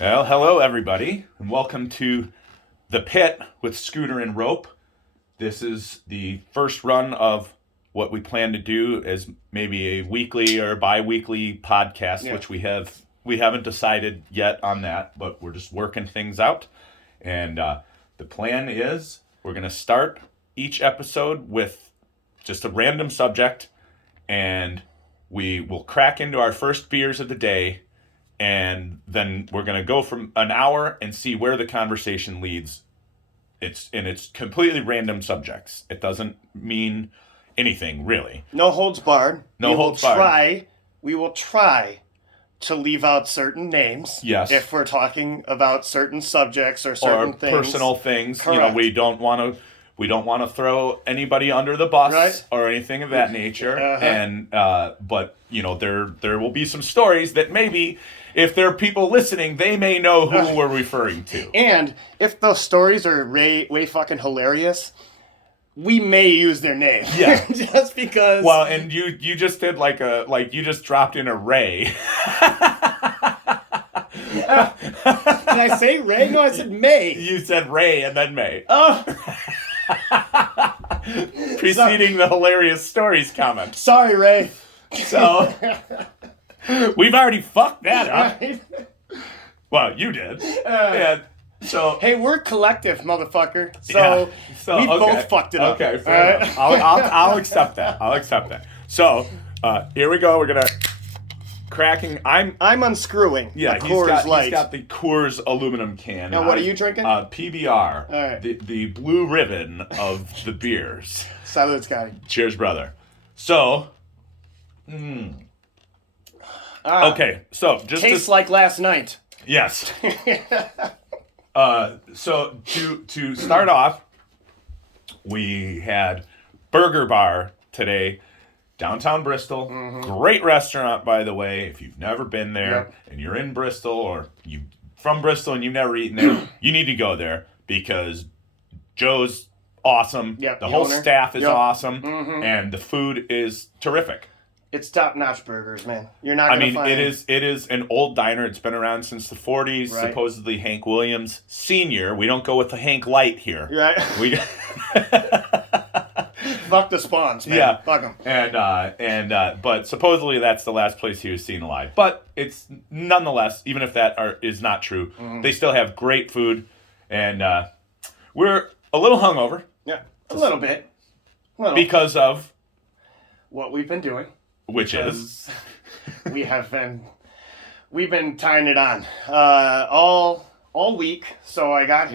Well, hello everybody, and welcome to The Pit with Scooter and Rope. This is the first run of what we plan to do as maybe a weekly or bi-weekly podcast, which we haven't decided yet on that, but we're just working things out. And the plan is we're going to start each episode with just a random subject, and we will crack into our first beers of the day. And then we're going to go from an hour and see where the conversation leads. It's completely random subjects. It doesn't mean anything, really. No holds barred. No holds barred. We will try to leave out certain names. Yes. If we're talking about certain subjects or certain things. Personal things. Correct. You know, we don't want to throw anybody under the bus, right, or anything of that nature. Uh-huh. And but you know, there will be some stories that maybe, if there are people listening, they may know who we're referring to. And if those stories are way fucking hilarious, we may use their name. Yeah. Just because. Well, and you just did you just dropped in a Ray. Did I say Ray? No, I said May. You said Ray and then May. Oh. Preceding the hilarious stories comment. Sorry, Ray. So we've already fucked that up. Well, you did. And so hey, we're collective, motherfucker. So we both fucked it up. Okay, fair enough. I'll accept that. I'll accept that. So here we go. We're gonna cracking. I'm unscrewing. Yeah, the Coors Light. He's got the Coors aluminum can. Now, what are you drinking? PBR. All right. The blue ribbon of the beers. Salud, Scotty. Cheers, brother. So. Okay, so just tastes like last night. Yes. So to start off, we had Burger Bar today, downtown Bristol. Mm-hmm. Great restaurant, by the way. If you've never been there and you're in Bristol, or you from Bristol and you've never eaten there, you need to go there because Joe's awesome. Yep, the whole owner. staff is awesome, mm-hmm, and the food is terrific. It's top-notch burgers, man. You're not gonna find... it is an old diner. It's been around since the 40s. Right. Supposedly Hank Williams Sr. We don't go with the Hank Light here. Right. We fuck the spawns, man. Yeah. Fuck them. And but supposedly that's the last place he was seen alive. But it's nonetheless, even if that is not true, they still have great food, and we're a little hungover. Yeah, a little bit. Because of what we've been doing. Which is we've been tying it on all week. So I got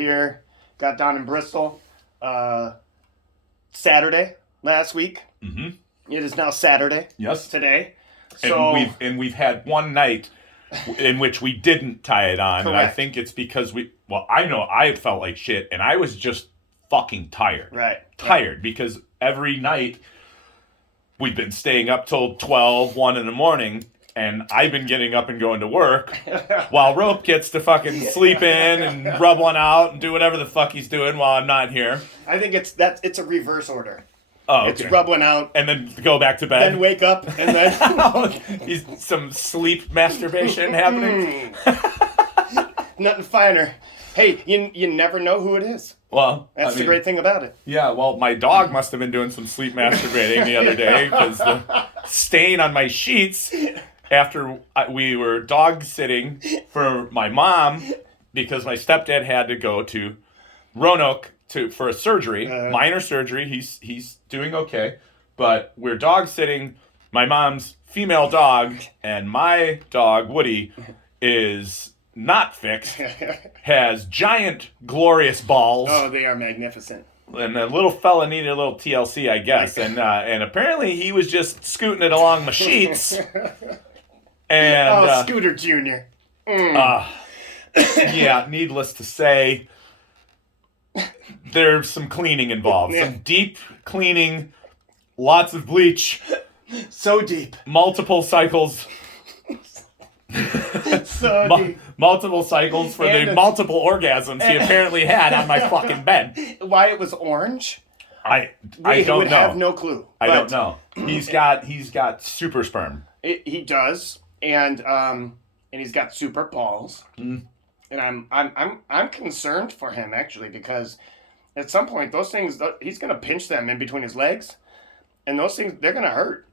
down in Bristol Saturday last week. Mm-hmm. It is now Saturday. Yes. Today. So we've had one night in which we didn't tie it on, correct, and I think it's because I know I felt like shit, and I was just fucking tired. Right. Tired because every night we've been staying up till 12, 1 in the morning, and I've been getting up and going to work while Rope gets to fucking sleep in and rub one out and do whatever the fuck he's doing while I'm not here. I think it's a reverse order. Oh, okay. It's rub one out. And then go back to bed. Then wake up, and then... some sleep masturbation happening. Nothing finer. Hey, you never know who it is. Well, that's the great thing about it. Yeah, well, my dog must have been doing some sleep masturbating the other day because the stain on my sheets after we were dog sitting for my mom because my stepdad had to go to Roanoke for a surgery, minor surgery. He's doing okay, but we're dog sitting my mom's female dog, and my dog Woody is not fixed, has giant, glorious balls. Oh, they are magnificent. And the little fella needed a little TLC, I guess. And apparently he was just scooting it along my sheets. And Scooter Jr. Yeah, needless to say, there's some cleaning involved. Yeah. Some deep cleaning, lots of bleach. So deep. Multiple cycles. Multiple cycles for the multiple orgasms he apparently had on my fucking bed. Why it was orange? I don't know. I have no clue. I don't know. He's got super sperm. He does, and he's got super balls. Mm. And I'm concerned for him actually, because at some point those things, he's gonna pinch them in between his legs, and those things, they're gonna hurt.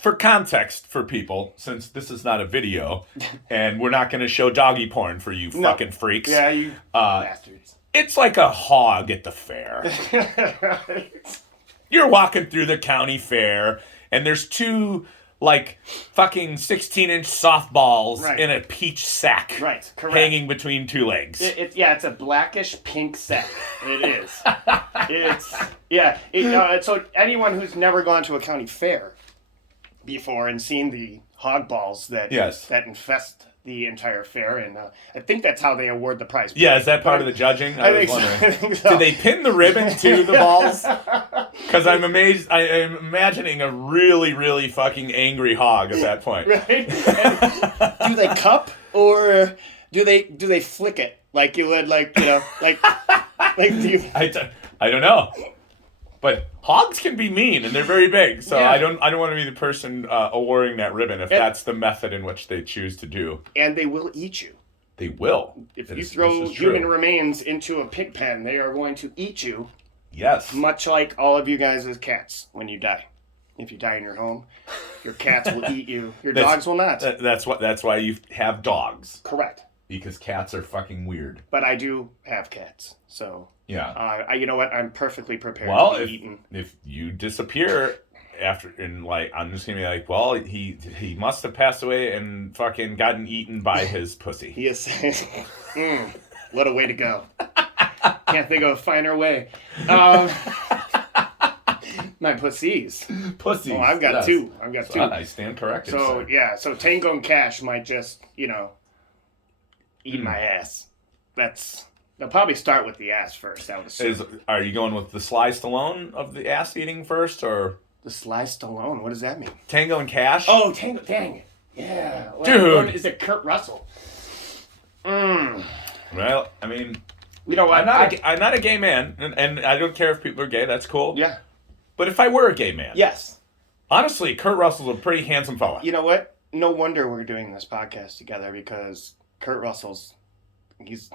For context for people, since this is not a video, and we're not going to show doggy porn for you fucking freaks. Yeah, you bastards. It's like a hog at the fair. Right. You're walking through the county fair, and there's two, like, fucking 16-inch softballs Right. in a peach sack. Right, correct. Hanging between two legs. It's a blackish pink sack. It is. So anyone who's never gone to a county fair before and seen the hog balls that infest the entire fair, and I think that's how they award the prize. Yeah, is that part of the judging? I was wondering. I think so. Did they pin the ribbon to the balls? Because I'm amazed. I am imagining a really, really fucking angry hog at that point. Right? And do they cup, or do they flick it like you would, like do you... I don't know. But hogs can be mean, and they're very big. So Yeah. I don't want to be the person awarding that ribbon if that's the method in which they choose to do. And they will eat you. They will. If you throw human remains into a pig pen, they are going to eat you. Yes. Much like all of you guys as cats when you die. If you die in your home, your cats will eat you. Your dogs will not. That's why you have dogs. Correct. Because cats are fucking weird. But I do have cats, so yeah. You know what? I'm perfectly prepared to be eaten. If you disappear after, and like, I'm just gonna be like, well, he must have passed away and fucking gotten eaten by his pussy. Yes. What a way to go! Can't think of a finer way. My pussies. Pussies. Oh, I've got two. I stand corrected. So sir. So Tango and Cash might just eat my ass. They'll probably start with the ass first, I would assume. Are you going with the Sly Stallone of the ass eating first, or The Sly Stallone? What does that mean? Tango and Cash? Oh, Tango! Dang it! Yeah, dude. Is it Kurt Russell? Well, I mean, you know what? I'm not a gay man, and I don't care if people are gay. That's cool. Yeah. But if I were a gay man, yes. Honestly, Kurt Russell's a pretty handsome fella. You know what? No wonder we're doing this podcast together, because Kurt Russell's, he's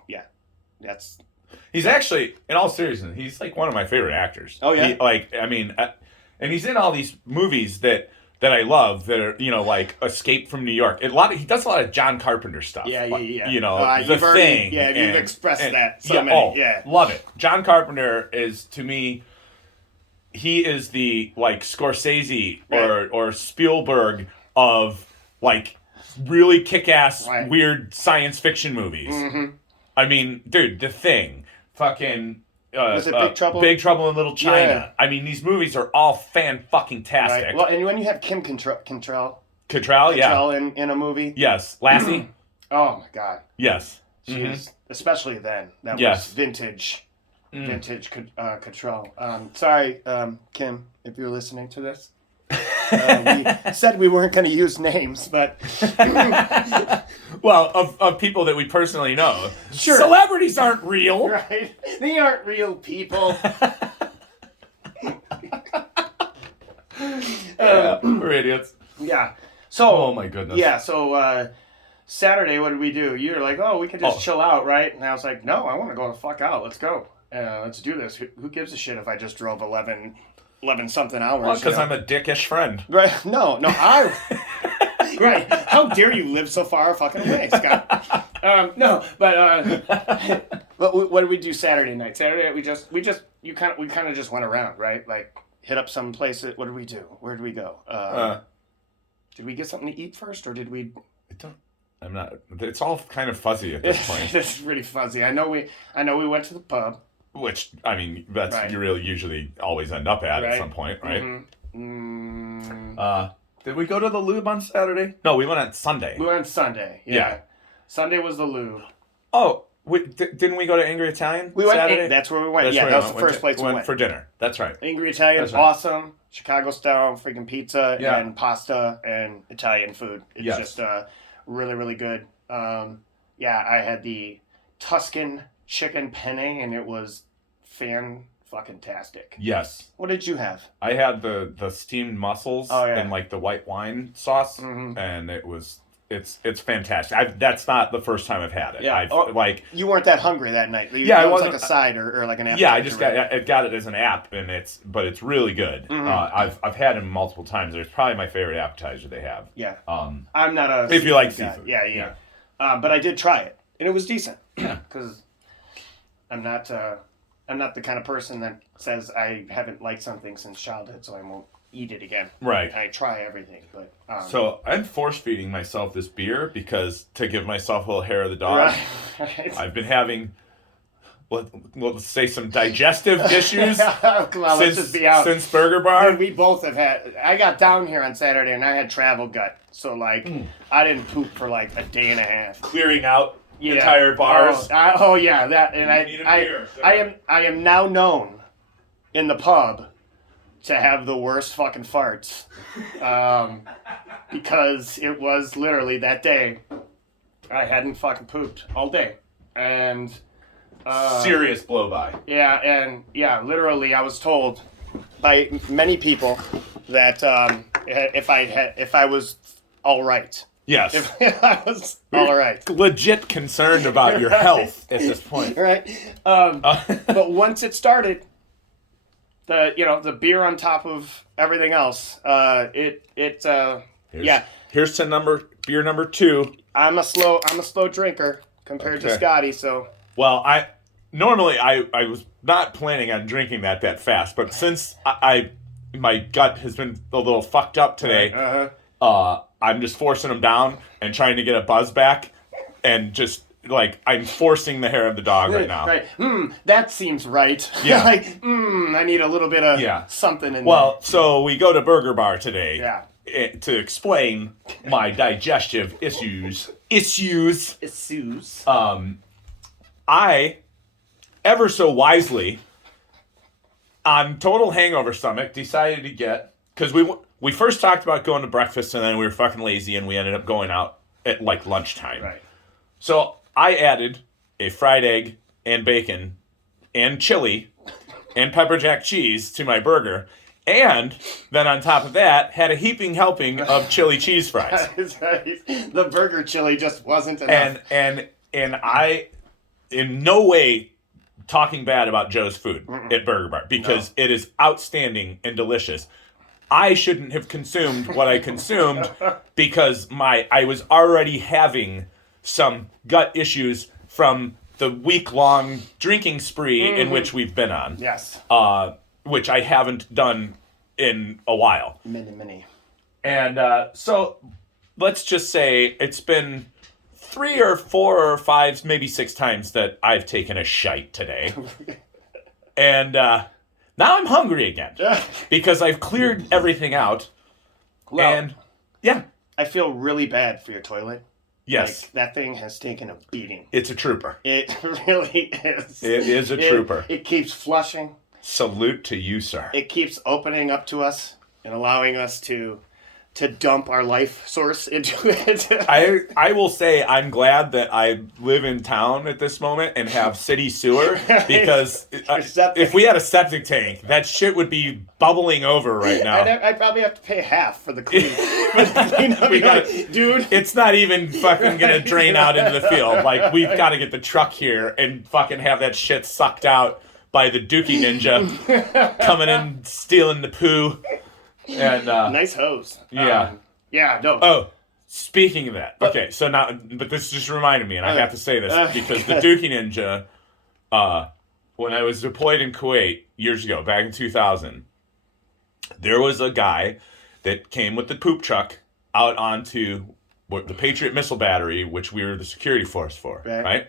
actually, in all seriousness, he's like one of my favorite actors. Oh yeah. And he's in all these movies that I love that are, like Escape from New York. He does a lot of John Carpenter stuff. Yeah. The Thing. You've expressed that so many. Love it. John Carpenter is, to me, he is the like Scorsese or Spielberg of like really kick-ass weird science fiction movies. Mm-hmm. I mean, dude, The Thing, fucking was it Big Trouble? Big Trouble in Little China. Yeah. I mean, these movies are all fan-fucking-tastic. Right. Well, and when you have Kim Cattrall in a movie. Yes. Lassie. Oh my God. Yes. She's especially then. That was vintage Cattrall. Sorry, Kim, if you're listening to this. We said we weren't going to use names, but well, of people that we personally know. Sure. Celebrities aren't real. Right? They aren't real people. We're idiots. Yeah. So. Oh my goodness. Yeah. So Saturday, what did we do? You were like, "Oh, we can just chill out, right?" And I was like, "No, I want to go the fuck out. Let's go. Let's do this. Who gives a shit if I just drove 11 something hours?" Well, because I'm a dickish friend. Right? No, I. Right? How dare you live so far fucking away, Scott? No, but what did we do Saturday night? Saturday we kind of just went around, right? Like hit up some place. What did we do? Where did we go? Did we get something to eat first, or did we? I'm not. It's all kind of fuzzy at this point. It's really fuzzy. I know we went to the pub. Which, I mean, that's you really usually always end up at some point, right? Mm-hmm. Did we go to the Lube on Saturday? No, we went on Sunday. We went on Sunday. Yeah. Sunday was the Lube. Oh, didn't we go to Angry Italian? We went. Saturday? That's where we went. That was the first place we went for dinner. That's right. Angry Italian, awesome. Chicago style freaking pizza and pasta and Italian food. It's just really, really good. I had the Tuscan chicken penne, and it was fan-fucking-tastic. Yes. What did you have? I had the steamed mussels and like the white wine sauce, and it was it's fantastic. That's not the first time I've had it. Yeah. You weren't that hungry that night. Yeah, it was like a side or like an appetizer. Yeah, I just got it as an app, and it's really good. Mm-hmm. I've had it multiple times. It's probably my favorite appetizer they have. Yeah. I'm not a. If you like guy. seafood. Yeah. But I did try it, and it was decent. Because I'm not the kind of person that says I haven't liked something since childhood, so I won't eat it again. Right. I try everything, but so I'm force feeding myself this beer because to give myself a little hair of the dog. Right. I've been having, let's say, some digestive issues. Come on, let's just be out. Since Burger Bar. And we both have had. I got down here on Saturday and I had travel gut, so I didn't poop for like a day and a half. Clearing out entire bars. Yeah, that, and I am now known in the pub to have the worst fucking farts, because it was literally that day I hadn't fucking pooped all day, and serious blow by. Yeah, literally I was told by many people that if I was all right. Yes. If I was all right. Legit concerned about your health at this point. Right. But once it started, the beer on top of everything else, Here's to beer number 2. I'm a slow drinker compared to Scotty, so. Well, I was not planning on drinking that fast, but since my gut has been a little fucked up today, I'm just forcing them down and trying to get a buzz back, and just I'm forcing the hair of the dog right now. Right. That seems right. Yeah. I need a little bit of something in there. Well, so we go to Burger Bar today. Yeah. To explain my digestive issues. I, ever so wisely, on total hangover stomach, decided to get, because we first talked about going to breakfast, and then we were fucking lazy, and we ended up going out at lunchtime. Right. So I added a fried egg and bacon and chili and pepper jack cheese to my burger. And then on top of that, had a heaping helping of chili cheese fries. The burger chili just wasn't enough. And I, in no way, talking bad about Joe's food at Burger Bar, because it is outstanding and delicious. I shouldn't have consumed what I consumed because I was already having some gut issues from the week-long drinking spree in which we've been on. Yes. Which I haven't done in a while. Many. And so let's just say it's been 3 or 4 or 5, maybe 6 times that I've taken a shite today. And now I'm hungry again because I've cleared everything out. Well, and yeah. I feel really bad for your toilet. Yes. That thing has taken a beating. It's a trooper. It really is. It is a trooper. It keeps flushing. Salute to you, sir. It keeps opening up to us and allowing us to dump our life source into it. I will say I'm glad that I live in town at this moment and have city sewer, because if we had a septic tank, that shit would be bubbling over right now. I'd probably have to pay half for the clean. Dude, it's not even fucking gonna drain out into the field. We've got to get the truck here and fucking have that shit sucked out by the Dookie Ninja coming in, stealing the poo. And nice hose. Yeah. No. Oh, speaking of that. Okay, so now, but this just reminded me, and I have to say this, because the Dookie Ninja, when I was deployed in Kuwait years ago, back in 2000, there was a guy that came with the poop truck out onto the Patriot missile battery, which we were the security force for, right?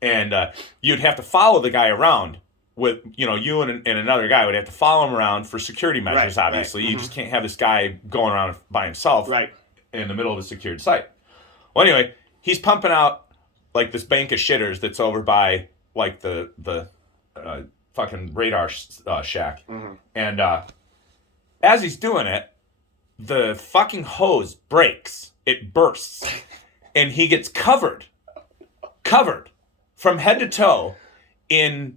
And you'd have to follow the guy around. With you and another guy would have to follow him around for security measures. Obviously, you just can't have this guy going around by himself in the middle of a secured site. Well, anyway, he's pumping out this bank of shitters that's over by the fucking radar shack, and as he's doing it, the fucking hose breaks. It bursts, and he gets covered from head to toe in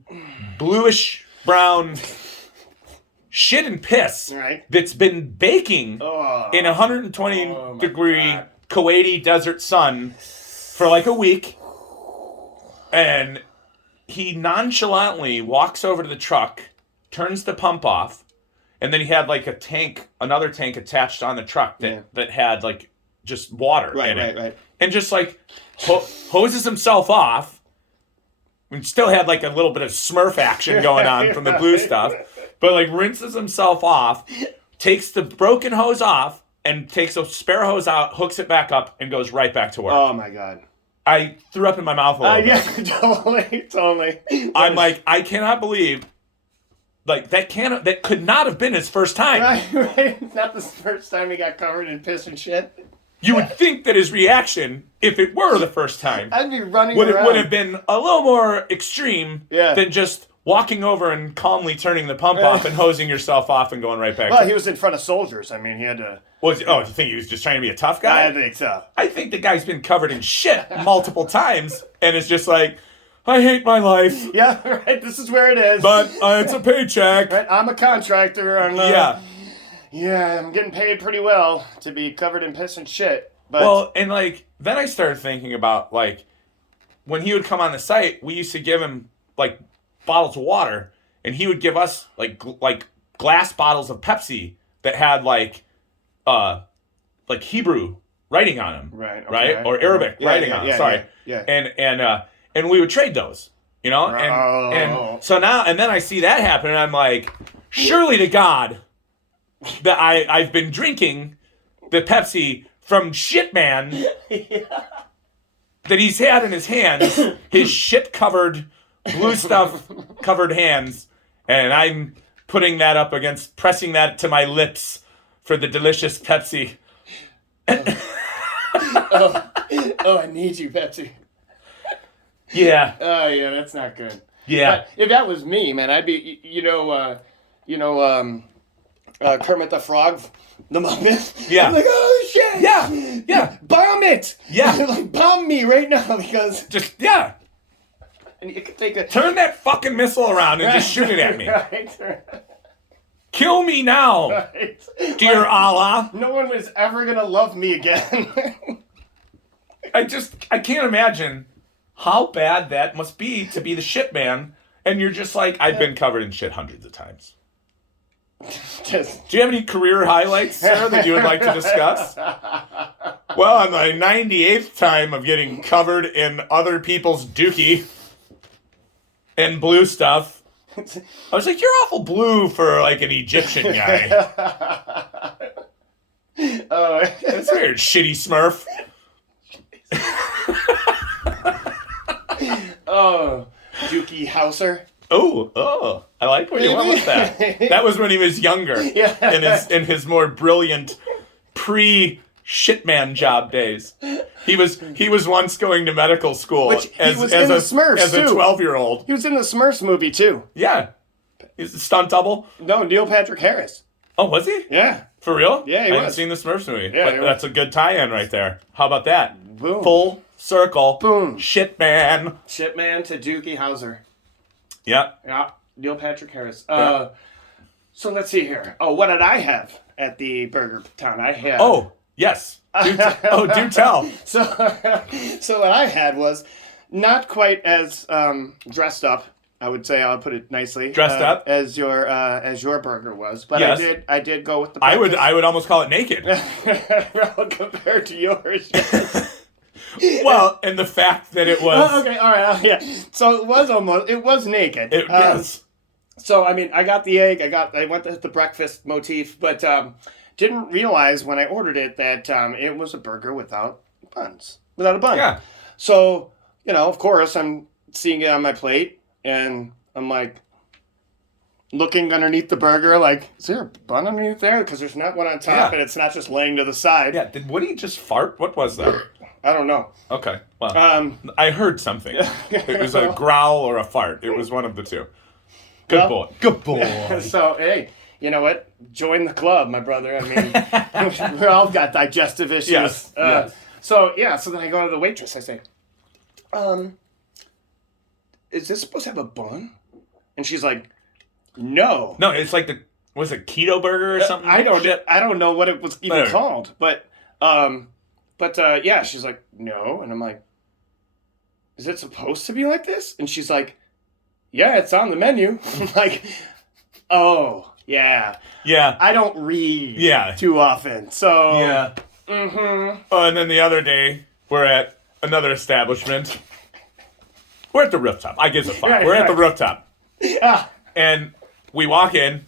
bluish brown shit and piss that's been baking in 120 degree Kuwaiti desert sun for like a week. And he nonchalantly walks over to the truck, turns the pump off, and then he had like another tank attached on the truck that had like just water in it. Right. And just like hoses himself off. And still had like a little bit of Smurf action going on from the blue stuff. But like rinses himself off, takes the broken hose off, and takes a spare hose out, hooks it back up, and goes right back to work. Oh my God. I threw up in my mouth a little bit. Yeah, totally. I'm like, I cannot believe, like that could not have been his first time. Right. Not the first time he got covered in piss and shit. You would think that his reaction, if it were the first time, I'd be running would around. have been a little more extreme than just walking over and calmly turning the pump off and hosing yourself off and going right back. Well, he was in front of soldiers. I mean, he had to. Do you think he was just trying to be a tough guy? I think so. I think the guy's been covered in shit multiple times and is just like, I hate my life. Yeah, right. This is where it is. But it's a paycheck. Right. I'm a contractor. Yeah, I'm getting paid pretty well to be covered in piss and shit. But well, and like then I started thinking about like when he would come on the site, we used to give him like bottles of water, and he would give us like glass bottles of Pepsi that had like Hebrew writing on them, right, or Arabic writing on them. Sorry, and we would trade those, you know, and so now and then I see that happen, and I'm like, surely to God that I've been drinking the Pepsi from Shitman that he's had in his hands, his shit-covered, blue stuff-covered hands, and I'm pressing that to my lips for the delicious Pepsi. I need you, Pepsi. Yeah. Oh, yeah, that's not good. Yeah. But if that was me, man, I'd be, Kermit the Frog, the Muppet. Yeah. I'm like, oh shit. Yeah. Bomb it. Yeah. Like, bomb me right now because. And you could take turn that fucking missile around and just shoot it at me. Right. Kill me now, dear Allah. No one was ever gonna love me again. I can't imagine how bad that must be to be the shit man, and you're just like, I've been covered in shit hundreds of times. Do you have any career highlights, Sarah, that you would like to discuss? Well, on the 98th time of getting covered in other people's dookie and blue stuff, I was like, you're awful blue for like an Egyptian guy. That's weird, shitty Smurf. Dookie Howser. Oh, I like where you went with that. That was when he was younger. Yeah. In his more brilliant pre-shitman job days. He was once going to medical school as a 12-year-old. He was in the Smurfs movie too. Yeah. He's a stunt double? No, Neil Patrick Harris. Oh, was he? Yeah. For real? Yeah, he I was. haven't seen the Smurfs movie. Yeah, but that's a good tie-in right there. How about that? Boom. Full circle. Boom. Shitman. Shitman to Dookie Howser. Yep. Yeah. Neil Patrick Harris. So let's see here. Oh, what did I have at the Burger Town? I had. Oh, yes. Do tell. So what I had was not quite as dressed up. I would say I'll put it nicely. Dressed up as your burger was, but yes. I did go with the. Breakfast. I would almost call it naked. Well, compared to yours. Yes. Well, and the fact that it was. Okay, all right, yeah. So it was naked. Yes. So I mean, I got the egg. I went to the breakfast motif, but didn't realize when I ordered it that it was a burger without a bun. Yeah. So of course, I'm seeing it on my plate. And I'm like, looking underneath the burger, like, is there a bun underneath there? Because there's not one on top, and it's not just laying to the side. Yeah, did Woody just fart? What was that? I don't know. Okay, well, I heard something. It was a growl or a fart. It was one of the two. Good boy. So, hey, you know what? Join the club, my brother. I mean, we all got digestive issues. Yes. So then I go to the waitress. I say, is this supposed to have a bun? And she's like, no. No, it's like was it keto burger or something? I don't know what it was even called, but But yeah, she's like, no. And I'm like, is it supposed to be like this? And she's like, yeah, it's on the menu. I'm like, oh, yeah. Yeah. I don't read too often. So. Yeah. Mm-hmm. Oh, and then the other day, we're at another establishment. We're at the rooftop. I give a fuck. Right, we're at the rooftop. Ah. And we walk in.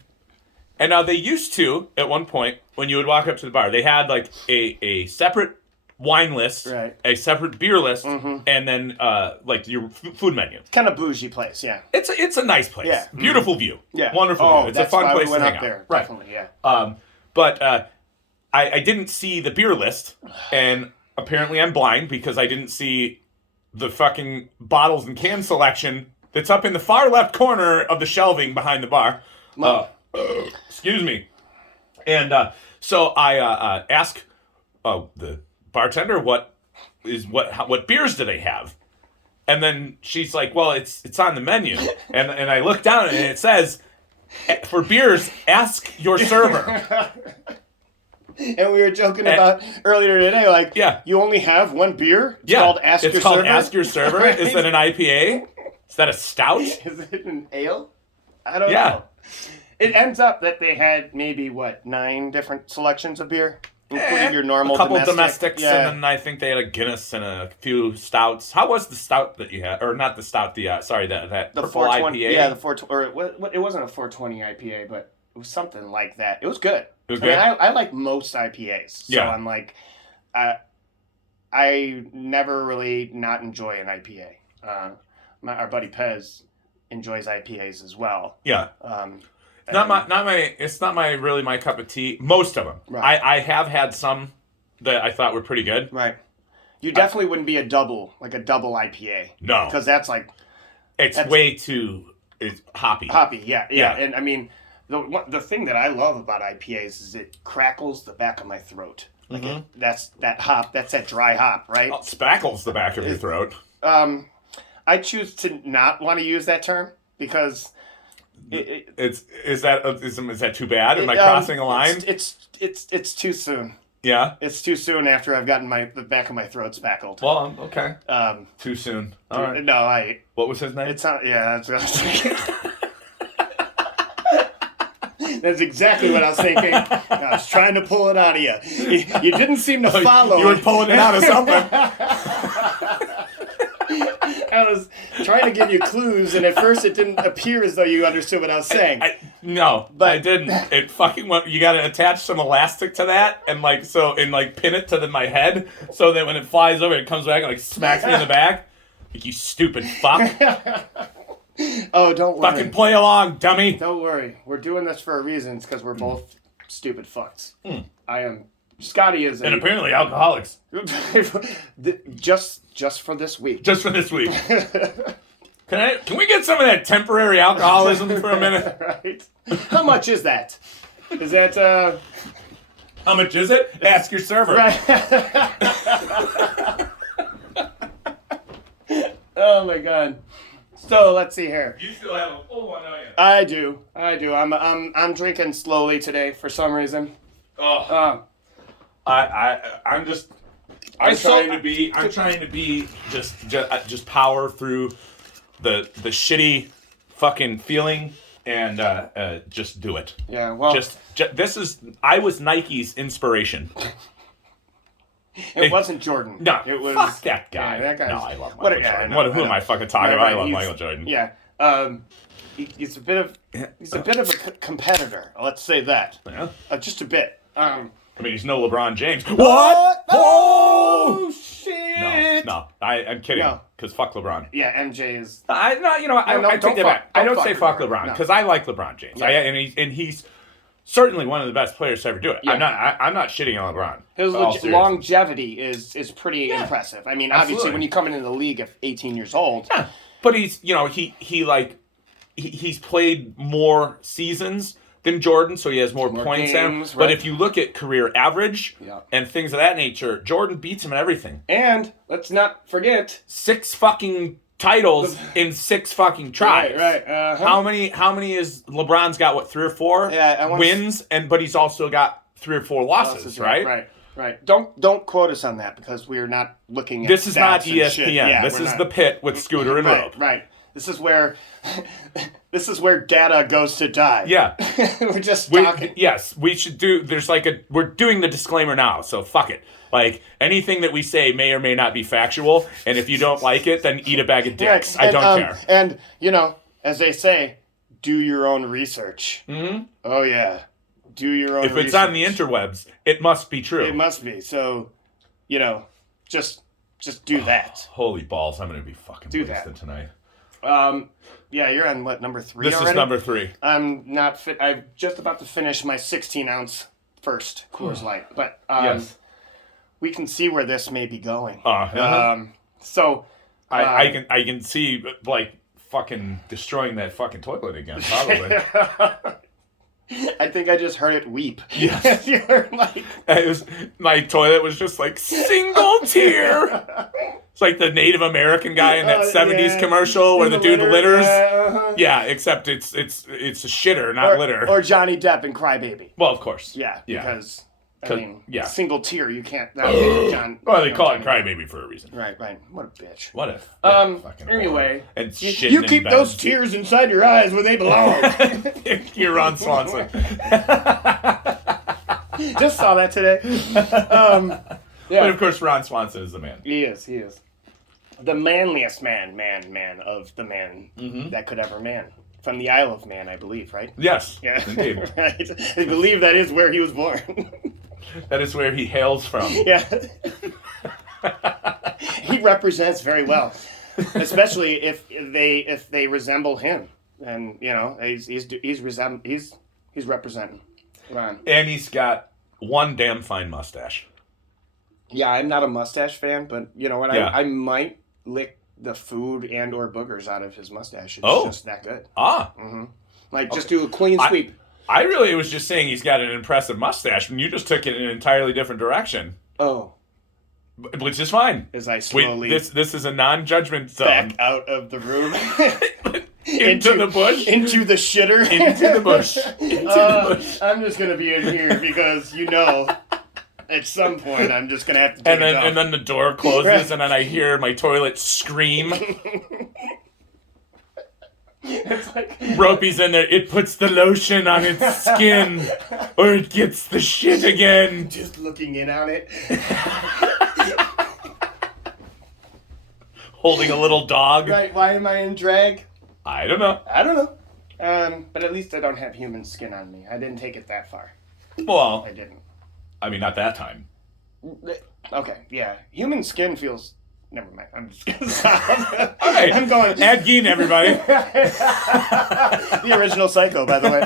And now they used to, at one point, when you would walk up to the bar, they had like a separate wine list, right. a separate beer list, and then like your food menu. Kind of bougie place, yeah. It's a nice place. Yeah. Beautiful view. Yeah. Wonderful view. It's a fun place to hang out. There. Right. Definitely, yeah. But I didn't see the beer list, and apparently I'm blind because I didn't see the fucking bottles and can selection that's up in the far left corner of the shelving behind the bar. Excuse me. And so I ask the bartender what beers do they have, and then she's like, "Well, it's on the menu," and I look down and it says, "For beers, ask your server." And we were joking about earlier today, like, you only have one beer? It's called Ask Your Server? Ask Your Server? Right? Is that an IPA? Is that a stout? Is it an ale? I don't know. It ends up that they had maybe, 9 different selections of beer? Including your normal a couple domestics, and then I think they had a Guinness and a few stouts. How was the stout that you had? Or not the stout, that the purple IPA? Yeah, the 420, or it wasn't a 420 IPA, but it was something like that. It was good. It was good? I like most IPAs. So I'm like, I never really not enjoy an IPA. Our buddy Pez enjoys IPAs as well. Yeah. It's not really my cup of tea. Most of them. Right. I have had some that I thought were pretty good. Right. You definitely wouldn't be a double IPA. No. Because that's like... It's way too hoppy. Hoppy, yeah. And I mean, the thing that I love about IPAs is it crackles the back of my throat. Like that's that dry hop, right? Oh, spackles the back of your throat. I choose to not want to use that term because... Is that too bad? Am I crossing a line? It's too soon. Yeah, it's too soon after I've gotten the back of my throat spackled. Well, okay. Too soon. All right. No, What was his name? It's not. Yeah, that's what I was thinking. That's exactly what I was thinking. I was trying to pull it out of you. You didn't seem to follow. You were pulling it out of something. I was trying to give you clues, and at first it didn't appear as though you understood what I was saying. No, I didn't. It fucking went. You got to attach some elastic to that, and pin it to my head, so that when it flies over, it comes back and smacks me in the back. Like, you stupid fuck. Oh, don't worry. Fucking play along, dummy. Don't worry. We're doing this for a reason. It's because we're both stupid fucks. I am. Scotty is and apparently alcoholics. Just for this week. Just for this week. Can we get some of that temporary alcoholism for a minute? Right. How much is that? Is that How much is it? Ask your server. Right. Oh my god. So let's see here. You still have a full one, don't you? I do. I'm drinking slowly today for some reason. I'm trying to be just power through the shitty fucking feeling and just do it. Yeah, well, I was Nike's inspiration. It wasn't Jordan. No, it was fuck that guy. Yeah, that guy. No, I love Michael Jordan. Who am I fucking talking about? I love Michael Jordan. Yeah. He's a bit of a competitor. Let's say that. Yeah. Just a bit. I mean, he's no LeBron James. What? Oh shit! No, I'm kidding. Because fuck LeBron. Yeah, MJ is. I take that back. I don't say fuck LeBron because I like LeBron James. Yeah. And he's certainly one of the best players to ever do it. Yeah. I'm not shitting on LeBron. His longevity is pretty impressive. I mean, obviously, when you come into the league at 18 years old. Yeah. But he's he's played more seasons than Jordan, so he has more points than him. Right. But if you look at career average and things of that nature, Jordan beats him at everything. And let's not forget 6 fucking titles in 6 fucking tries. Right. How many is LeBron's got? 3 or 4 wins, but he's also got 3 or 4 losses, right? Right. Right. Don't quote us on that because we're not looking at This is not stats and shit. ESPN. Yeah, this we're is not. the Pit with Scooter and Rope. Right. This is where data goes to die. Yeah. We're just talking. Yes, we should do. We're doing the disclaimer now, so fuck it. Like, anything that we say may or may not be factual, and if you don't like it, then eat a bag of dicks. Right. I don't care. And, as they say, do your own research. Mm-hmm. Oh, yeah. Do your own research. If it's on the interwebs, it must be true. It must be. So, just do that. Holy balls, I'm going to be fucking wasted tonight. Yeah, you're on, number 3 This already? is number 3. I'm not fit. I'm just about to finish my 16-ounce first Coors Light. But, yes. We can see where this may be going. So I can see like fucking destroying that fucking toilet again, probably. I think I just heard it weep. Yes. You're like... My toilet was just like single tear. It's like the Native American guy in that 70s commercial where the dude litters. Yeah, except it's a shitter, not litter. Or Johnny Depp in Crybaby. Well, of course. Yeah. Because yeah. single tear, you can't. John. Well, they call it Crybaby for a reason. Right. What a bitch. What if? Anyway, and you keep those tears inside your eyes where they belong. You're Ron Swanson. Just saw that today. Yeah. But of course, Ron Swanson is the man. He is. The manliest man of the man that could ever man. From the Isle of Man, I believe, right? Yes. Yeah. Indeed. Right. I believe that is where he was born. That is where he hails from. Yeah. He represents very well, especially if they resemble him, and he's representing. Ron. And he's got one damn fine mustache. Yeah, I'm not a mustache fan, but you know what? Yeah. I might lick the food and or boogers out of his mustache. It's just that good. Mm-hmm. Just do a clean sweep. I really was just saying he's got an impressive mustache, and you just took it in an entirely different direction. Oh. Which is fine. As I slowly... This is a non-judgment zone. Back out of the room. into the bush. Into the shitter. Into the bush. Into the bush. I'm just going to be in here because, at some point I'm just going to have to take it off. And then the door closes, and then I hear my toilet scream. It's like... Ropey's in there. It puts the lotion on its skin, or it gets the shit again. Just looking in on it. Holding a little dog. Right, why am I in drag? I don't know. But at least I don't have human skin on me. I didn't take it that far. Well, I didn't. I mean, not that time. Okay, yeah. Human skin feels... Never mind. I'm just going to stop. All right. I'm going... Add Gein, everybody. The original Psycho, by the way.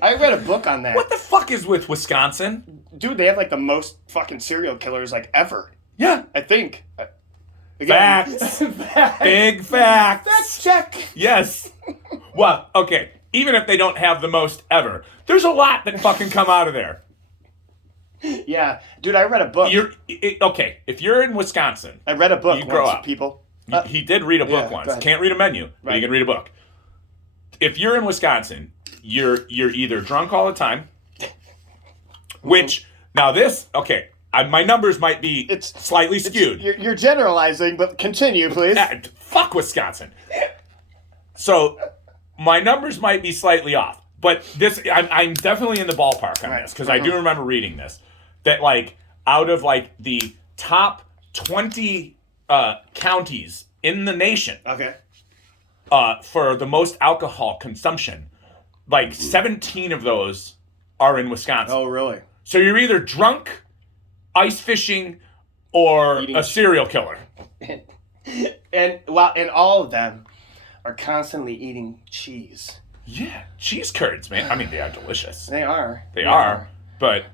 I read a book on that. What the fuck is with Wisconsin? Dude, they have the most fucking serial killers ever. Yeah. I think. Again, facts. Big facts. Fact check. Yes. Well, okay. Even if they don't have the most ever, there's a lot that fucking come out of there. Yeah. Dude, I read a book. Okay, if you're in Wisconsin... I read a book you grow once, up. people. He did read a book once. Can't read a menu, but you can read a book. If you're in Wisconsin, you're either drunk all the time, which... Now this... Okay, my numbers might be slightly skewed. You're generalizing, but continue, please. Fuck Wisconsin. So, my numbers might be slightly off. But this... I'm definitely in the ballpark on this, because I do remember reading this. That, out of, the top 20 counties in the nation... Okay. For the most alcohol consumption, 17 of those are in Wisconsin. Oh, really? So you're either drunk, ice fishing, or a serial killer. And all of them are constantly eating cheese. Yeah, cheese curds, man. I mean, they are delicious. They are. They are. But,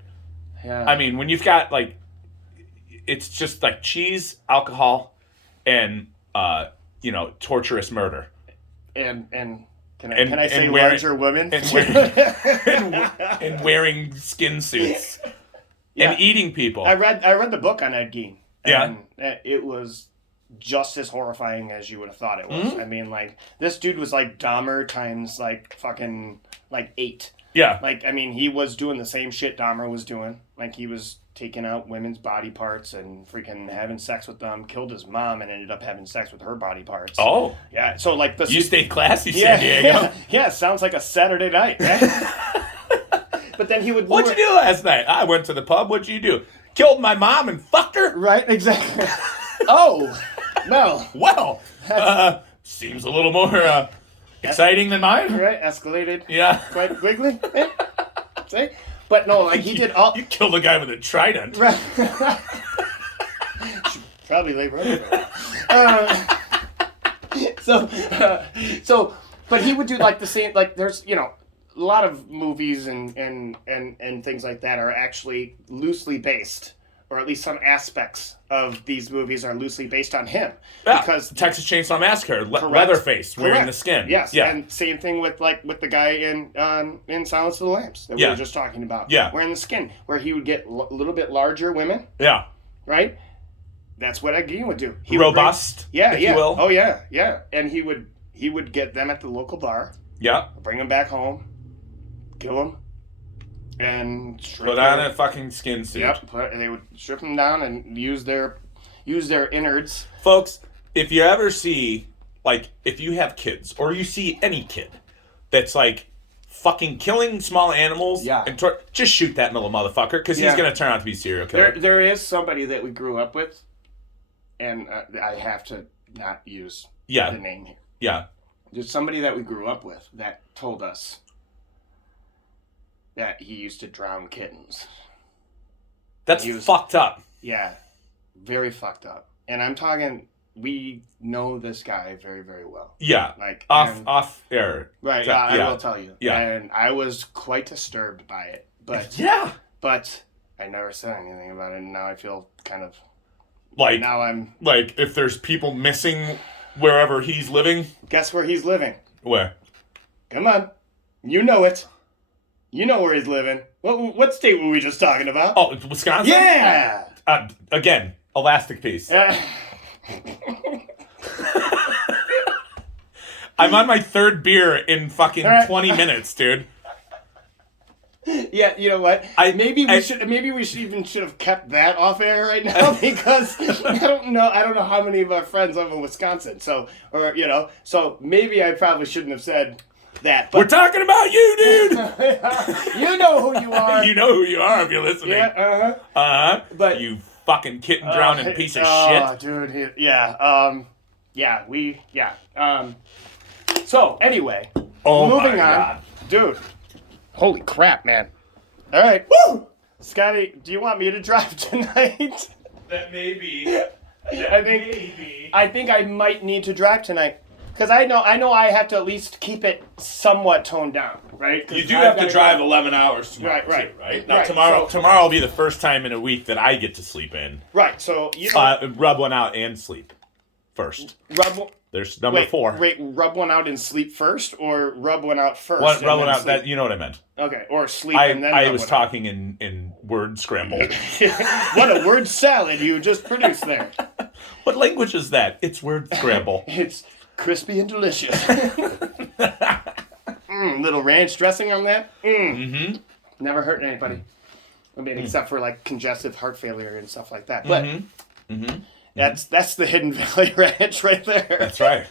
yeah. I mean, when you've got, it's just, cheese, alcohol, and, torturous murder. And can I say larger women? And wearing skin suits. Yeah. And eating people. I read the book on Ed Gein. Yeah. And it was just as horrifying as you would have thought it was. Mm-hmm. I mean, this dude was Dahmer times fucking 8. Yeah. Like, I mean, he was doing the same shit Dahmer was doing. Like, he was taking out women's body parts and freaking having sex with them, killed his mom and ended up having sex with her body parts. Oh. Yeah, so like You stayed classy, San Diego. Yeah, sounds like a Saturday night, right? But then he would lure... What'd you do last night? I went to the pub. What'd you do? Killed my mom and fucked her? Right, exactly. Oh, no. Well, seems a little more exciting than mine. Right, escalated. Yeah. Quite quickly. See? But no, like he did all... You killed a guy with a trident. Right. Should probably lay running. But he would do like the same, like there's, you know, a lot of movies and things like that are actually loosely based, or at least some aspects of these movies are loosely based on him. Yeah, because Texas Chainsaw Massacre, Leatherface wearing the skin. Yes, yeah. And same thing with the guy in Silence of the Lambs that we were just talking about. Yeah, wearing the skin, where he would get a little bit larger women. Yeah, right. That's what Ed would do. Robust, if you will. Oh yeah, yeah. And he would get them at the local bar. Yeah. Bring them back home, kill them, and put on a fucking skin suit. Yep. They would strip them down and use their innards. Folks, if you ever see, like, if you have kids or you see any kid that's like fucking killing small animals, and just shoot that little motherfucker because he's gonna turn out to be a serial killer. There is somebody that we grew up with, and I have to not use the name here. Yeah. There's somebody that we grew up with that told us that he used to drown kittens. That's fucked up. Yeah, very fucked up. And I'm talking, we know this guy very, very well. Yeah, like off air. Right, I will tell you. Yeah. And I was quite disturbed by it. But but I never said anything about it, and now I feel kind of... Like, now I'm... Like, if there's people missing wherever he's living... Guess where he's living? Where? Come on. You know it. You know where he's living. What state were we just talking about? Oh, Wisconsin? Yeah! Again, elastic piece. I'm on my third beer in fucking 20 minutes, dude. Yeah, you know what? Maybe we should have kept that off air right now because I don't know how many of our friends live in Wisconsin. So maybe I probably shouldn't have said that. But we're talking about you, dude. You know who you are. You know who you are if you're listening. Yeah. But you fucking kitten drowning piece of shit. Oh, dude. Yeah. So anyway, moving on, dude. Holy crap, man. All right. Woo! Scotty, do you want me to drive tonight? That may be. I think I might need to drive tonight. Because I know I have to at least keep it somewhat toned down, right? You do have to drive 11 hours tomorrow, right? Now, tomorrow will be the first time in a week that I get to sleep in. Right, so... rub one out and sleep first. There's number 4. Wait, rub one out and sleep first, or rub one out first? Rub one out, that, you know what I meant. Okay, or sleep and then I was talking in word scramble. What a word salad you just produced there. What language is that? It's word scramble. It's crispy and delicious. Little ranch dressing on that. Mm-hmm. Never hurt anybody. I mean, except for like congestive heart failure and stuff like that. But that's the Hidden Valley Ranch right there. That's right.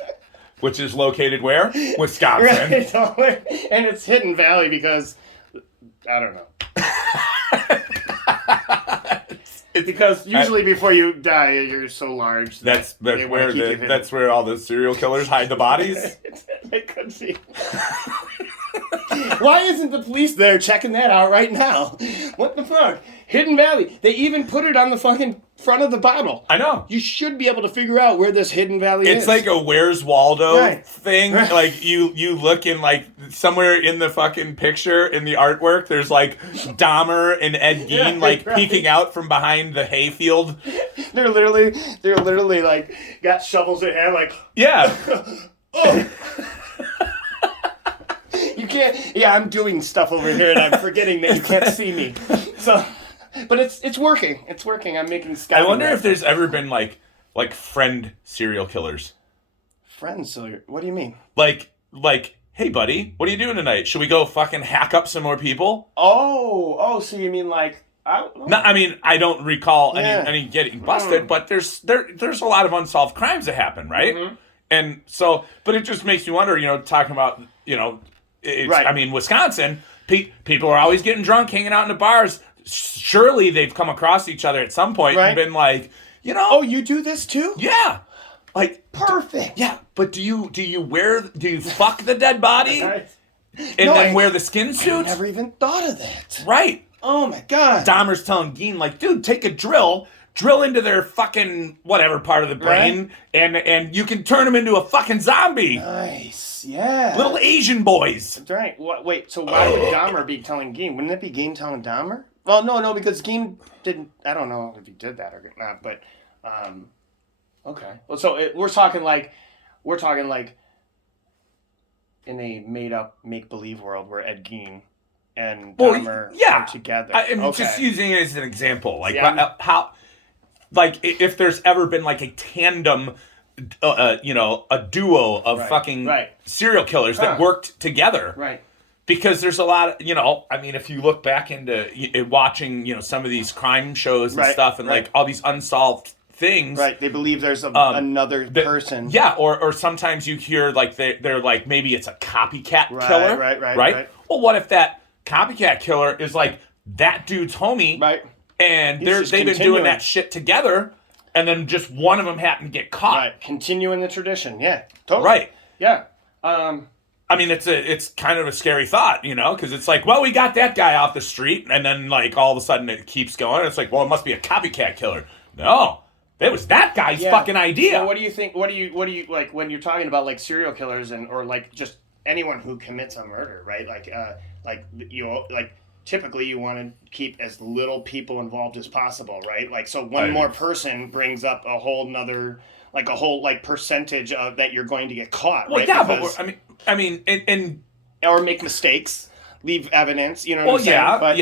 Which is located where? Wisconsin. Right. And it's Hidden Valley because I don't know. It's because usually before you die, you're so large. That's where all the serial killers hide the bodies. It could be. Why isn't the police there checking that out right now? What the fuck? Hidden Valley. They even put it on the fucking front of the bottle. I know. You should be able to figure out where this Hidden Valley is. It's like a Where's Waldo thing. Right. Like you look in like somewhere in the fucking picture in the artwork. There's like Dahmer and Ed Gein peeking out from behind the hayfield. They're literally like got shovels in hand like oh. You can't. Yeah, I'm doing stuff over here, and I'm forgetting that you can't see me. So, but it's working. It's working. I'm making Scott. I wonder if there's ever been like friend serial killers. Friends? What do you mean? Like hey, buddy, what are you doing tonight? Should we go fucking hack up some more people? So you mean like No, I mean, I don't recall Yeah. any getting busted, but there's a lot of unsolved crimes that happen, right? And so, but it just makes you wonder, talking about, it's, Right. I mean, Wisconsin, people are always getting drunk, hanging out in the bars. Surely they've come across each other at some point Right. and been like, Oh, you do this too? yeah, like Perfect. yeah. But do you fuck the dead body Right. and No, then I- wear the skin I suit? never even thought of that. Right. Oh my god. Dahmer's telling Geen, like, dude, take a drill into their fucking whatever part of the brain, and you can turn them into a fucking zombie. Nice. Yeah. Little Asian boys. That's right. Wait, so why would Dahmer be telling Geen? Wouldn't it be Geen telling Dahmer? Well, no, because Geen didn't. I don't know if he did that or not, but okay. Well, so we're talking like in a made up make believe world where Ed Gein and Dahmer are together. I'm just using it as an example, like Yeah. how, like if there's ever been like a tandem, a duo of fucking serial killers that worked together, Right. Because there's a lot of, I mean, if you look back into watching, some of these crime shows and stuff, and like all these unsolved things. Right. They believe there's another person. Yeah, or sometimes you hear like they're like maybe it's a copycat killer. Right. Well, what if that copycat killer is like that dude's homie? Right. And He's just they've been continuing. doing that shit together, and then just one of them happened to get caught. Right. Continuing the tradition. Yeah. Totally. Right. Yeah. I mean, it's kind of a scary thought, because it's like, well, we got that guy off the street, and then like all of a sudden it keeps going. It's like, well, it must be a copycat killer. No, it was that guy's fucking idea. So what do you think? What do you like when you're talking about like serial killers or like just anyone who commits a murder, right? Typically you want to keep as little people involved as possible, right? Like so one more person brings up a whole nother. Like a whole percentage of that you're going to get caught. Well, right? yeah, Because, but and or make mistakes, leave evidence. You know what well, I'm saying? yeah, But,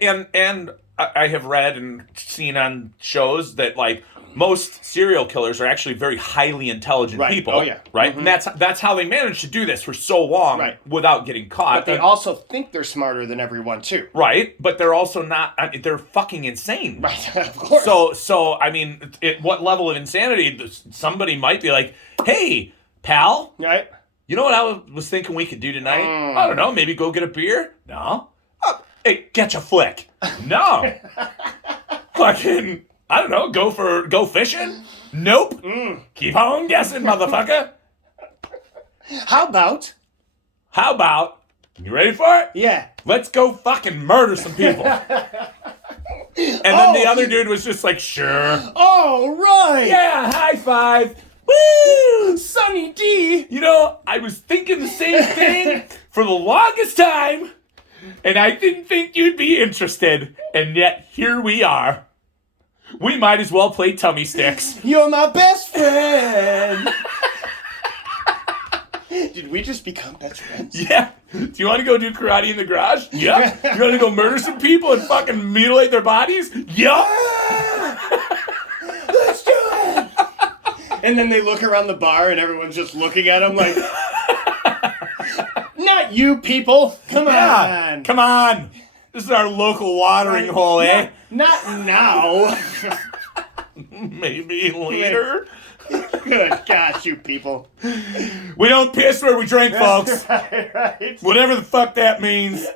yeah, and I have read and seen on shows that like most serial killers are actually very highly intelligent people. Oh, yeah. Right, and that's how they managed to do this for so long without getting caught. But they also think they're smarter than everyone too. Right, but they're also not. I mean, they're fucking insane. Right, of course. So I mean, what level of insanity? Somebody might be like, "Hey, pal, Right. you know what I was thinking we could do tonight? I don't know, maybe go get a beer? No. Oh, hey, catch a flick? No. Fucking, I don't know, go fishing? Nope. Keep on guessing, motherfucker. How about? You ready for it? Yeah. Let's go fucking murder some people. And then the other dude was just like, sure. Oh, right. Yeah, high five. Woo! Sonny D. I was thinking the same thing for the longest time, and I didn't think you'd be interested, and yet here we are. We might as well play tummy sticks. You're my best friend. Did we just become best friends? Yeah. Do you want to go do karate in the garage? Yeah. You want to go murder some people and fucking mutilate their bodies? Yeah. Let's do it. And then they look around the bar and everyone's just looking at them like, not you people. Come on. Come on. This is our local watering hole, eh? Not now. Maybe later. Good gosh, you people. We don't piss where we drink, folks. Right. Whatever the fuck that means.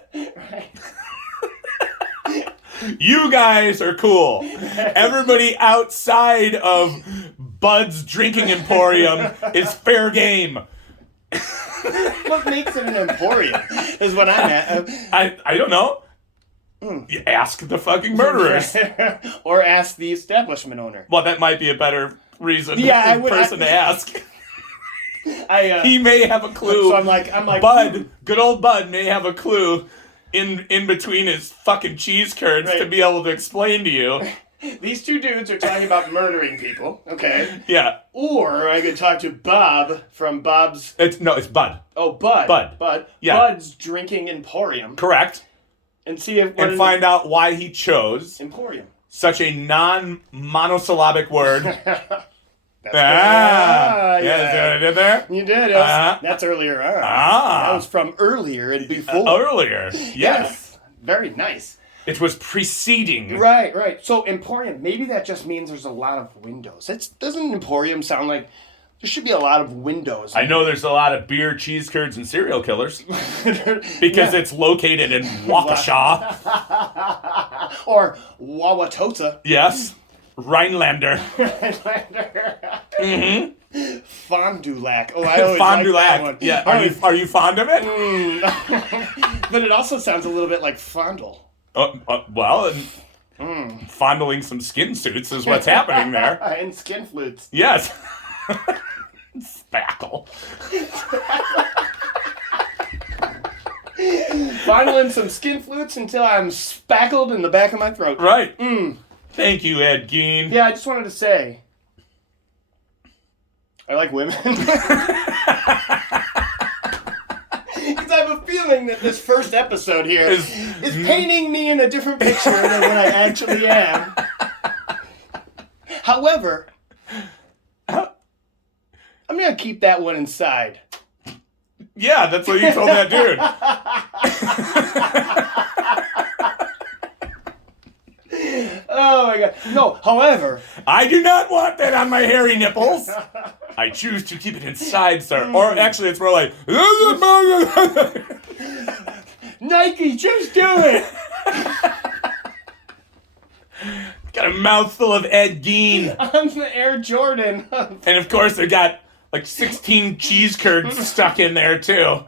You guys are cool. Everybody outside of Bud's Drinking Emporium is fair game. What makes it an emporium is what I'm at. I don't know. You ask the fucking murderers. Or ask the establishment owner. Well, that might be a better person to ask. He may have a clue. So I'm like, Bud, good old Bud may have a clue in between his fucking cheese curds to be able to explain to you. These two dudes are talking about murdering people, okay? Yeah. Or I could talk to Bob from Bob's... It's Bud. Oh, Bud. Bud. Yeah. Bud's Drinking Emporium. Correct. And see if... And find out why he chose... Emporium. Such a non-monosyllabic word. That's Yeah. yeah. See what I did there? You did. That's earlier on. That was from earlier and before. Earlier. Yes. Very nice. It was preceding. Right. So Emporium, maybe that just means there's a lot of windows. Doesn't Emporium sound like there should be a lot of windows? I know there's a lot of beer, cheese curds, and serial killers because it's located in Waukesha. Or Wauwatosa. Yes. Rhinelander. Fond du Lac. Oh, I always Fond du like that Lac. one. Yeah. Are you fond of it? But it also sounds a little bit like fondle. Fondling some skin suits is what's happening there. And skin flutes. Yes. Spackle. Fondling some skin flutes until I'm spackled in the back of my throat. Right. Thank you, Ed Gein. Yeah, I just wanted to say, I like women. Because I have a feeling that this first episode here is painting me in a different picture than what I actually am. However, I'm going to keep that one inside. Yeah, that's what you told that dude. Oh my god. No, however, I do not want that on my hairy nipples. I choose to keep it inside, sir. Or actually, it's more like... Nike, just do it! Got a mouthful of Ed Gein. I'm the Air Jordan. And of course, they got like 16 cheese curds stuck in there, too.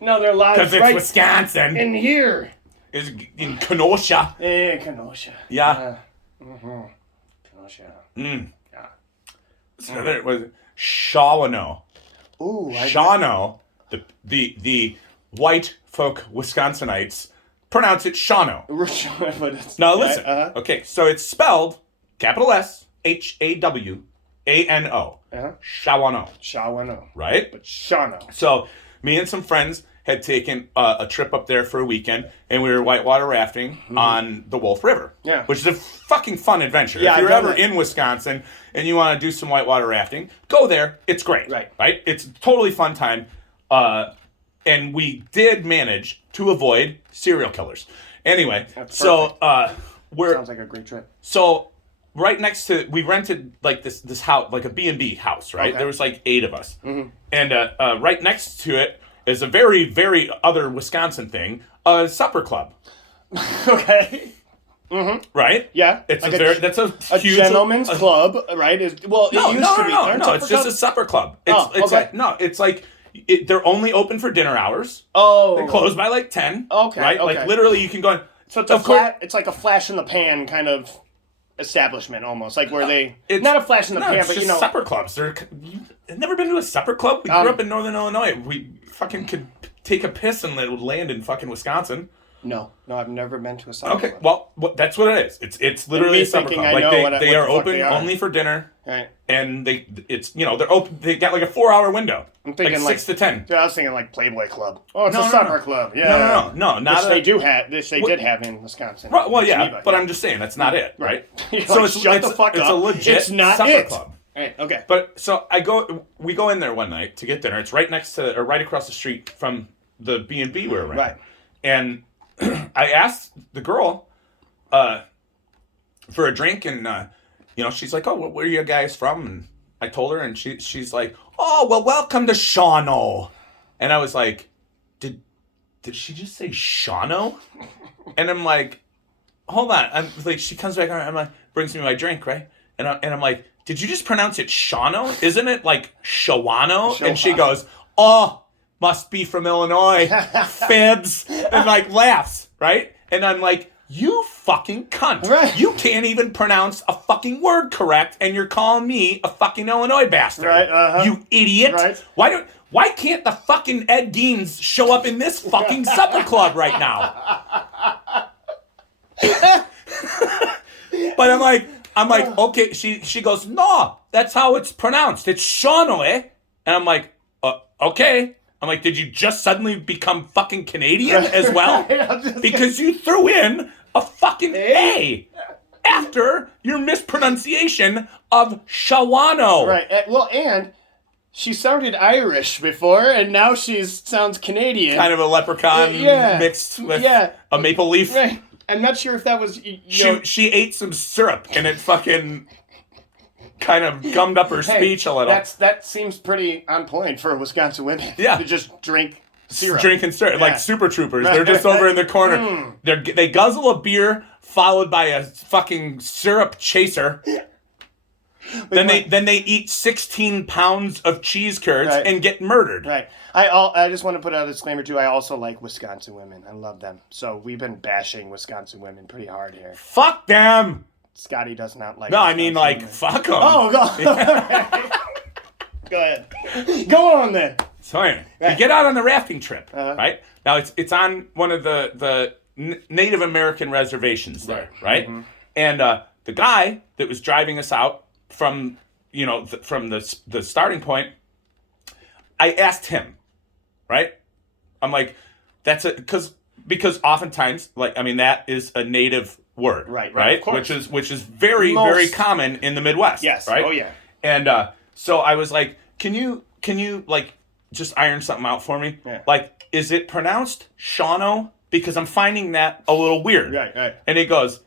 No, they're live Because it's Wisconsin. in here. It's in Kenosha. Yeah, Kenosha. Yeah. Kenosha. Yeah. So there was Shawano. Ooh, Shawano. The white folk Wisconsinites pronounce it Shawano. Now listen. Okay, so it's spelled capital S Hawano. Shawano. Shawano. Right? But Shawano. So me and some friends had taken a trip up there for a weekend, and we were whitewater rafting on the Wolf River. Yeah. Which is a fucking fun adventure. Yeah, if you're I've done ever that. in Wisconsin and you want to do some whitewater rafting, go there. It's great. Right? It's a totally fun time. And we did manage to avoid serial killers. Anyway, so sounds like a great trip. So right next to, we rented like this house, like a B&B house, right? Okay. There was like 8 of us. And right next to it is a very, very other Wisconsin thing, a supper club. Okay. Right? Yeah. It's like that's a huge gentleman's club, right? It used to be. No, it's just a supper club. It's like they're only open for dinner hours. Oh. They close by like 10. Okay. Right? Okay. Like literally you can go in. So it's like a flash in the pan kind of establishment almost, like where it's not a flash in the pan, it's but just supper clubs. You've never been to a supper club? We grew up in Northern Illinois. We fucking could take a piss and it would land in fucking Wisconsin. No, I've never been to a supper club. Okay, well, that's what it is. It's literally a supper club. Like they are open only for dinner. Right. And they're open. They got like a 4-hour window. I'm thinking like 6 to 10. Yeah, I was thinking like Playboy Club. Oh, it's a supper club. Yeah. No, not they did have in Wisconsin. Right, well, yeah, Geneva, but I'm just saying that's not it, right? So it's the fuck up. It's a legit supper club. Right. Okay. But so we go in there one night to get dinner. It's right across the street from the B&B we were renting. Right. And I asked the girl for a drink, and she's like, "Oh, where are you guys from?" And I told her, and she's like, "Oh, well, welcome to Shawano." And I was like, "Did she just say Shawano?" And I'm like, "Hold on." I'm like, she comes back, I'm like, brings me my drink, right? And I'm like, "Did you just pronounce it Shawano? Isn't it like Shawano?" And she goes, "Oh, must be from Illinois, fibs," and like laughs, right? And I'm like, "You fucking cunt. Right. You can't even pronounce a fucking word correct, and you're calling me a fucking Illinois bastard. Right, You idiot. Right. Why can't the fucking Ed Geins show up in this fucking supper club right now?" But I'm like, okay. She goes, "No, that's how it's pronounced. It's Shawano, eh?" And I'm like, okay. I'm like, did you just suddenly become fucking Canadian as well? Because you threw in a fucking A. after your mispronunciation of Shawano. Right. Well, and she sounded Irish before, and now she sounds Canadian. Kind of a leprechaun mixed with a maple leaf. Right. I'm not sure if that was... She ate some syrup, and it fucking kind of gummed up her speech a little. That seems pretty on point for Wisconsin women. Yeah. To just drink syrup. Drinking syrup, like Super Troopers. They're just over in the corner. They guzzle a beer, followed by a fucking syrup chaser. Then they eat 16 pounds of cheese curds and get murdered. Right. I just want to put out a disclaimer too. I also like Wisconsin women. I love them. So we've been bashing Wisconsin women pretty hard here. Fuck them. Scotty does not like. No, I mean like women. fuck them. Oh, go. Go ahead. Go on then. So anyway, we get out on the rafting trip, right? Now it's on one of the Native American reservations there, right? Mm-hmm. And the guy that was driving us out from the starting point, I asked him, right? I'm like, because oftentimes, like, I mean, that is a native word, right? Of course. Which is very very common in the Midwest, yes, right? Oh yeah. And so I was like, can you like just iron something out for me? Yeah. Like, is it pronounced Shawano? Because I'm finding that a little weird. Right. And he goes,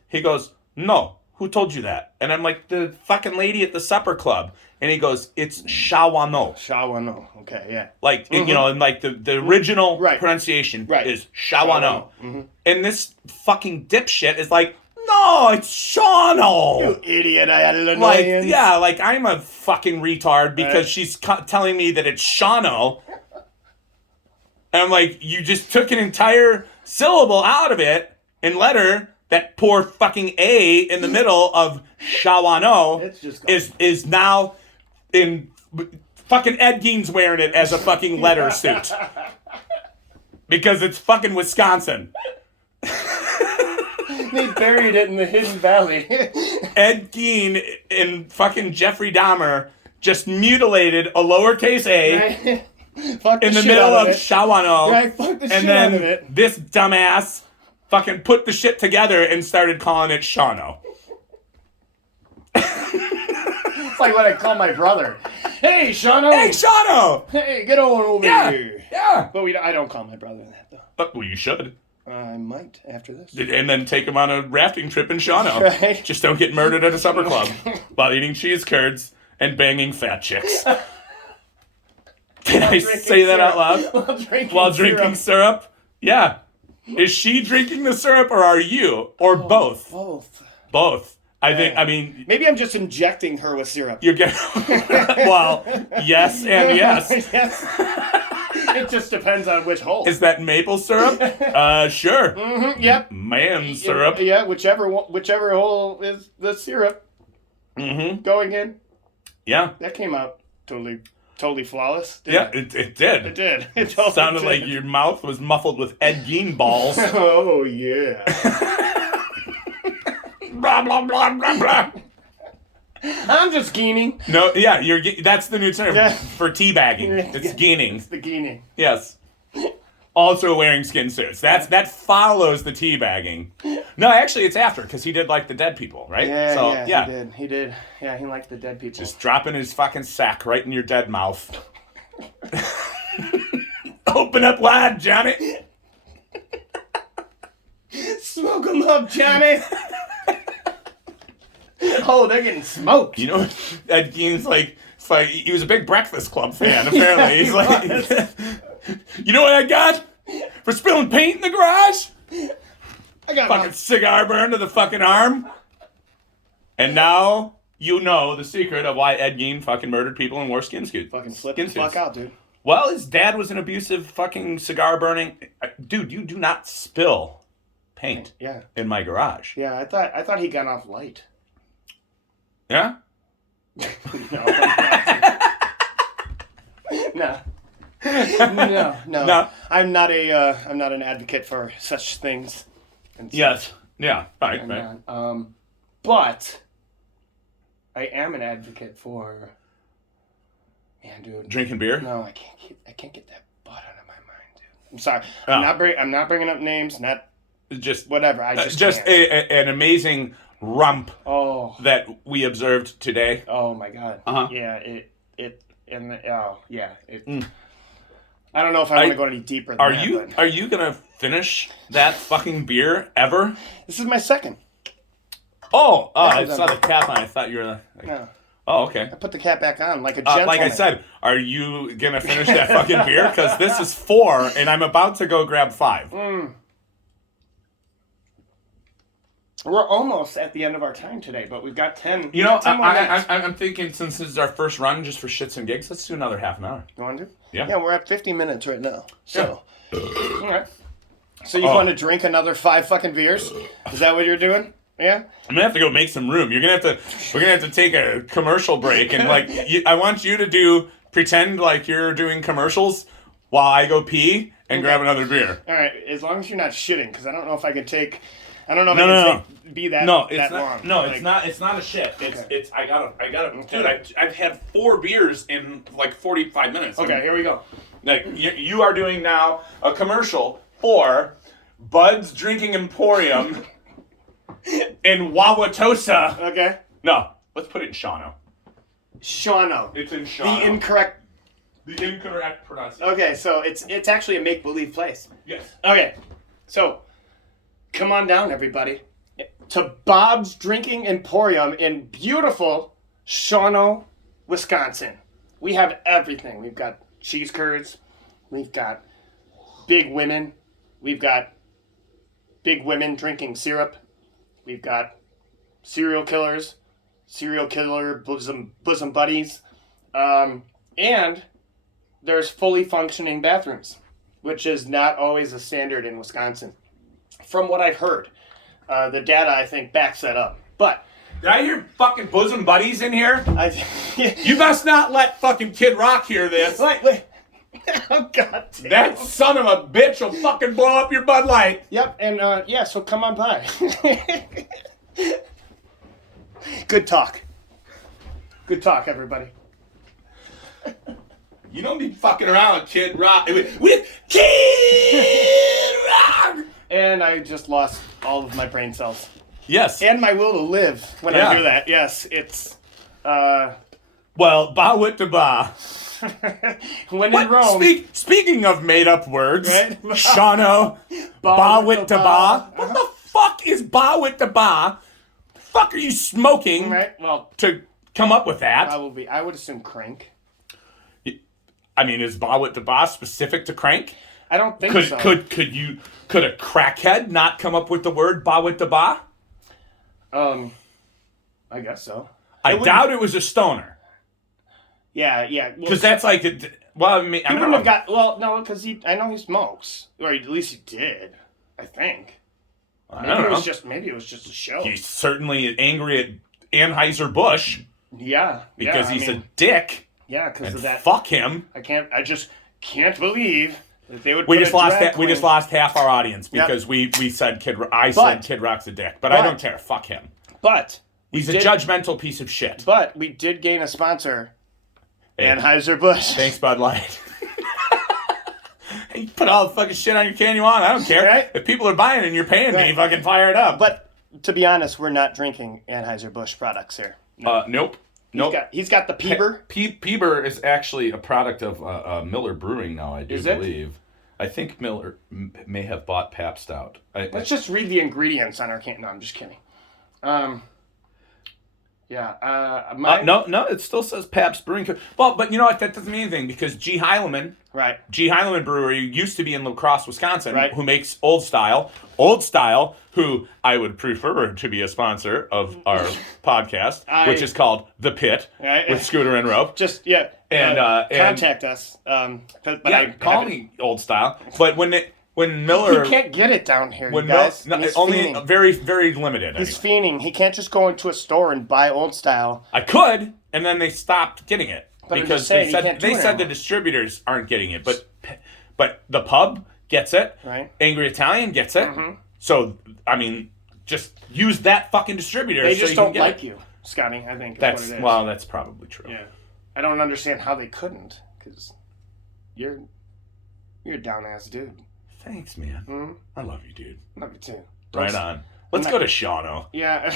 no. Who told you that? And I'm like, the fucking lady at the supper club. And he goes, it's Shawano. Shawano. Okay, yeah. Like, and like the original pronunciation is Shawano. Mm-hmm. And this fucking dipshit is like, no, it's Shawano. You idiot, I had an Like, annoyance. yeah, like I'm a fucking retard because she's telling me that it's Shawano. And I'm like, you just took an entire syllable out of it and letter. That poor fucking A in the middle of Shawano is now in fucking Ed Gein's wearing it as a fucking letter suit. Because it's fucking Wisconsin. They buried it in the Hidden Valley. Ed Gein and fucking Jeffrey Dahmer just mutilated a lowercase a in the middle of Shawano. And then this dumbass fucking put the shit together and started calling it Shawano. It's like what I call my brother. Hey, Shawano. Hey, Shawano. Hey, get on over here. Yeah. But I don't call my brother that, though. Well, you should. I might after this. And then take him on a rafting trip in Shawano. Right. Just don't get murdered at a supper club while eating cheese curds and banging fat chicks. Did I say that out loud? While drinking syrup? Yeah. Is she drinking the syrup or are you? Or both? Both. I think, I mean... Maybe I'm just injecting her with syrup. You're getting... Well, yes and yes. Yes. It just depends on which hole. Is that maple syrup? Sure. Mm-hmm, yep. Man syrup. Yeah, whichever hole is the syrup going in. Yeah. That came out totally flawless. It did. It did. It totally sounded did. Like your mouth was muffled with Ed Gein balls. Oh, yeah. Blah, blah, blah, blah, blah. I'm just geening. No, yeah, that's the new term for teabagging. It's geening. It's the geening. Yes. Also wearing skin suits. That follows the teabagging. No, actually, it's after, because he did like the dead people, right? Yeah, he did. Yeah, he liked the dead people. Just dropping his fucking sack right in your dead mouth. Open up wide, Johnny. Smoke 'em up, Johnny. Oh, they're getting smoked. You know, Ed Gein's like, he was a big Breakfast Club fan, apparently. He's like, you know what I got for spilling paint in the garage? I got fucking cigar burn to the fucking arm. And now you know the secret of why Ed Gein fucking murdered people and wore skin suits. Fucking flip the fuck out, dude. Well, his dad was an abusive fucking cigar burning. Dude, you do not spill paint in my garage. Yeah, I thought he got off light. Yeah? No. No. I'm not an advocate for such things. Yes. Yeah. Right. But I am an advocate for. Man, dude. Drinking beer? No, I can't get that butt out of my mind, dude. I'm sorry. I'm not bringing up names. Not just whatever. I just an amazing rump Oh. that we observed today. Oh my God. Uh-huh. Yeah. I don't know if I want to go any deeper than that. Are you gonna finish that fucking beer ever? This is my second. Oh, I saw the cap on. I thought you were. No. Oh, okay. I put the cap back on like a gentleman. Like I said, are you gonna finish that fucking beer? Because this is 4, and I'm about to go grab 5. We're almost at the end of our time today, but we've got 10. You know, 10 more minutes. I'm thinking since this is our first run, just for shits and gigs, let's do another half an hour. You want to? Yeah. Yeah, we're at 50 minutes right now. So, all right. So you want to drink another 5 fucking beers? Is that what you're doing? Yeah. I'm gonna have to go make some room. We're gonna have to take a commercial break, and I want you to pretend like you're doing commercials while I go pee and grab another beer. All right, as long as you're not shitting, because I don't know if I can take. I don't know if I can be that long. No, it's not. It's not a shit. It's. I gotta. Dude, I've had 4 beers in like 45 minutes. Okay, here we go. Like you are doing now a commercial for Bud's Drinking Emporium in Wauwatosa. Okay. No, let's put it in Shawano. Shawano. It's in Shawano. The incorrect pronunciation. Okay, so it's actually a make-believe place. Yes. Okay, so come on down, everybody, to Bob's Drinking Emporium in beautiful Shawano, Wisconsin. We have everything. We've got cheese curds. We've got big women. We've got big women drinking syrup. We've got serial killer bosom buddies. And there's fully functioning bathrooms, which is not always a standard in Wisconsin. From what I've heard, the data, I think, backs that up. But did I hear fucking bosom buddies in here? Yeah. You must not let fucking Kid Rock hear this. Wait. Oh, God damn. That son of a bitch will fucking blow up your Bud Light. Yep, and so come on by. Good talk. Good talk, everybody. You don't be fucking around with Kid Rock. With Kid Rock! And I just lost all of my brain cells. Yes. And my will to live when I do that. Yes, it's... Well, ba wit to ba. When in Rome... Speaking of made-up words, right? Shawano, ba wit to ba. What the fuck is ba wit to ba? The fuck are you smoking to come up with that? Probably. I would assume crank. I mean, is ba wit to ba specific to crank? I don't think so. Could a crackhead not come up with the word ba wit to ba? I guess so. I doubt it was a stoner. Yeah. Because that's like, well, I mean, I don't know. No, because I know he smokes, or at least he did. I think. I don't know. Maybe it was just a show. He's certainly angry at Anheuser-Busch. Yeah. Because he's a dick. Yeah, because of that. Fuck him. I just can't believe that they would. We just lost half our audience because we said I said Kid Rock's a dick, but I don't care. Fuck him. But he's a judgmental piece of shit. But we did gain a sponsor, Anheuser-Busch. Thanks, Bud Light. You put all the fucking shit on your can you want. I don't care. Right? If people are buying it and you're paying me, fucking fire it up. But to be honest, we're not drinking Anheuser-Busch products here. No. Nope. He's got the Peeber. Peeber is actually a product of Miller Brewing now, I do believe. I think Miller may have bought Pabst out. Let's just read the ingredients on our can. No, I'm just kidding. No, it still says Pabst Brewing. Well, but you know what? That doesn't mean anything because G. Heileman, right? G. Heileman Brewery used to be in La Crosse, Wisconsin, right? Who makes Old Style. Old Style, who I would prefer to be a sponsor of our podcast, which is called The Pit with Scooter and Rope. Just and contact us. Call me Old Style. But when Miller, he can't get it down here, guys. Only very, very limited. He's fiending. He can't just go into a store and buy Old Style. I could, and then they stopped getting it because they said the distributors aren't getting it, but the pub gets it. Right. Angry Italian gets it. Mm-hmm. So I mean, just use that fucking distributor. They just don't like you, Scotty. I think that's what it is. Well, that's probably true. Yeah, I don't understand how they couldn't, because you're a down ass dude. Thanks, man. Mm-hmm. I love you, dude. Love you too. Right on. Let's go to Shawano. Yeah.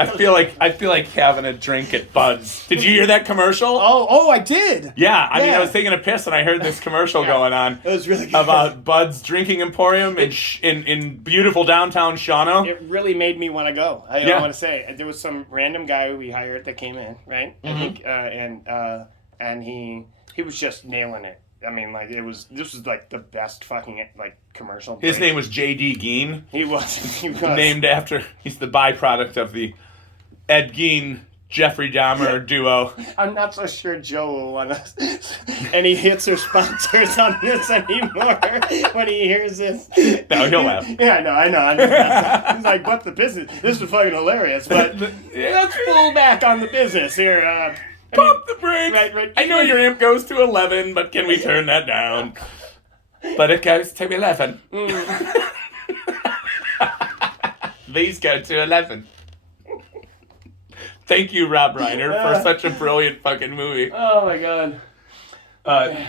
I feel like having a drink at Bud's. Did you hear that commercial? Oh, I did. Yeah, I mean, I was taking a piss and I heard this commercial going on. It was really good. About Bud's Drinking Emporium in beautiful downtown Shawano. It really made me want to go. I want to say there was some random guy we hired that came in, right? I think, and he was just nailing it. I mean, like this was like the best fucking like commercial. His name was J.D. Gein. He was Named after, he's the byproduct of the Ed Gein, Jeffrey Dahmer duo. I'm not so sure Joe will want us any hits or sponsors on this anymore when he hears this. No, he'll laugh. Yeah, I know. He's like, "What the business? This is fucking hilarious." But let's pull back on the business here. Pump the brakes. Right. I know your amp goes to 11, but can we turn that down? But it goes to 11. These go to 11. Thank you, Rob Reiner, for such a brilliant fucking movie. Oh my god.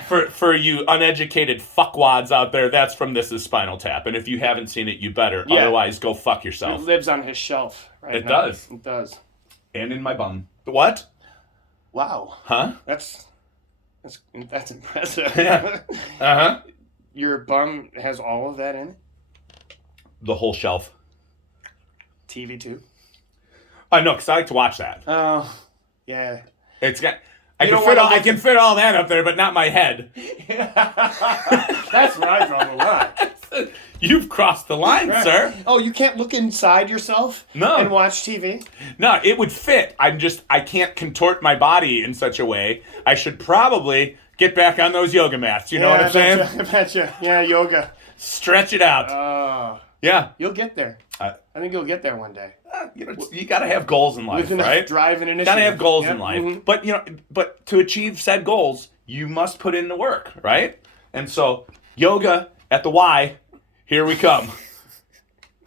For you uneducated fuckwads out there, that's from This Is Spinal Tap. And if you haven't seen it, you better. Yeah. Otherwise, go fuck yourself. It lives on his shelf right It now. does. It does. And in my bum. What? Wow. Huh? That's impressive. Yeah. Uh-huh. Your bum has all of that in it? The whole shelf. TV too? I know, because I like to watch that. Oh, yeah. It's got... I can fit all that up there, but not my head. That's where I draw the line. You've crossed the line, right. Sir. Oh, you can't look inside yourself and watch TV? No, it would fit. I can't contort my body in such a way. I should probably get back on those yoga mats. You know what I'm saying? I betcha. Yeah, yoga. Stretch it out. Yeah. You'll get there. I think you'll get there one day. You got to have goals in life, right? Drive and initiative. Got to have goals in life. Mm-hmm. But to achieve said goals, you must put in the work, right? And so, yoga at the Y, here we come.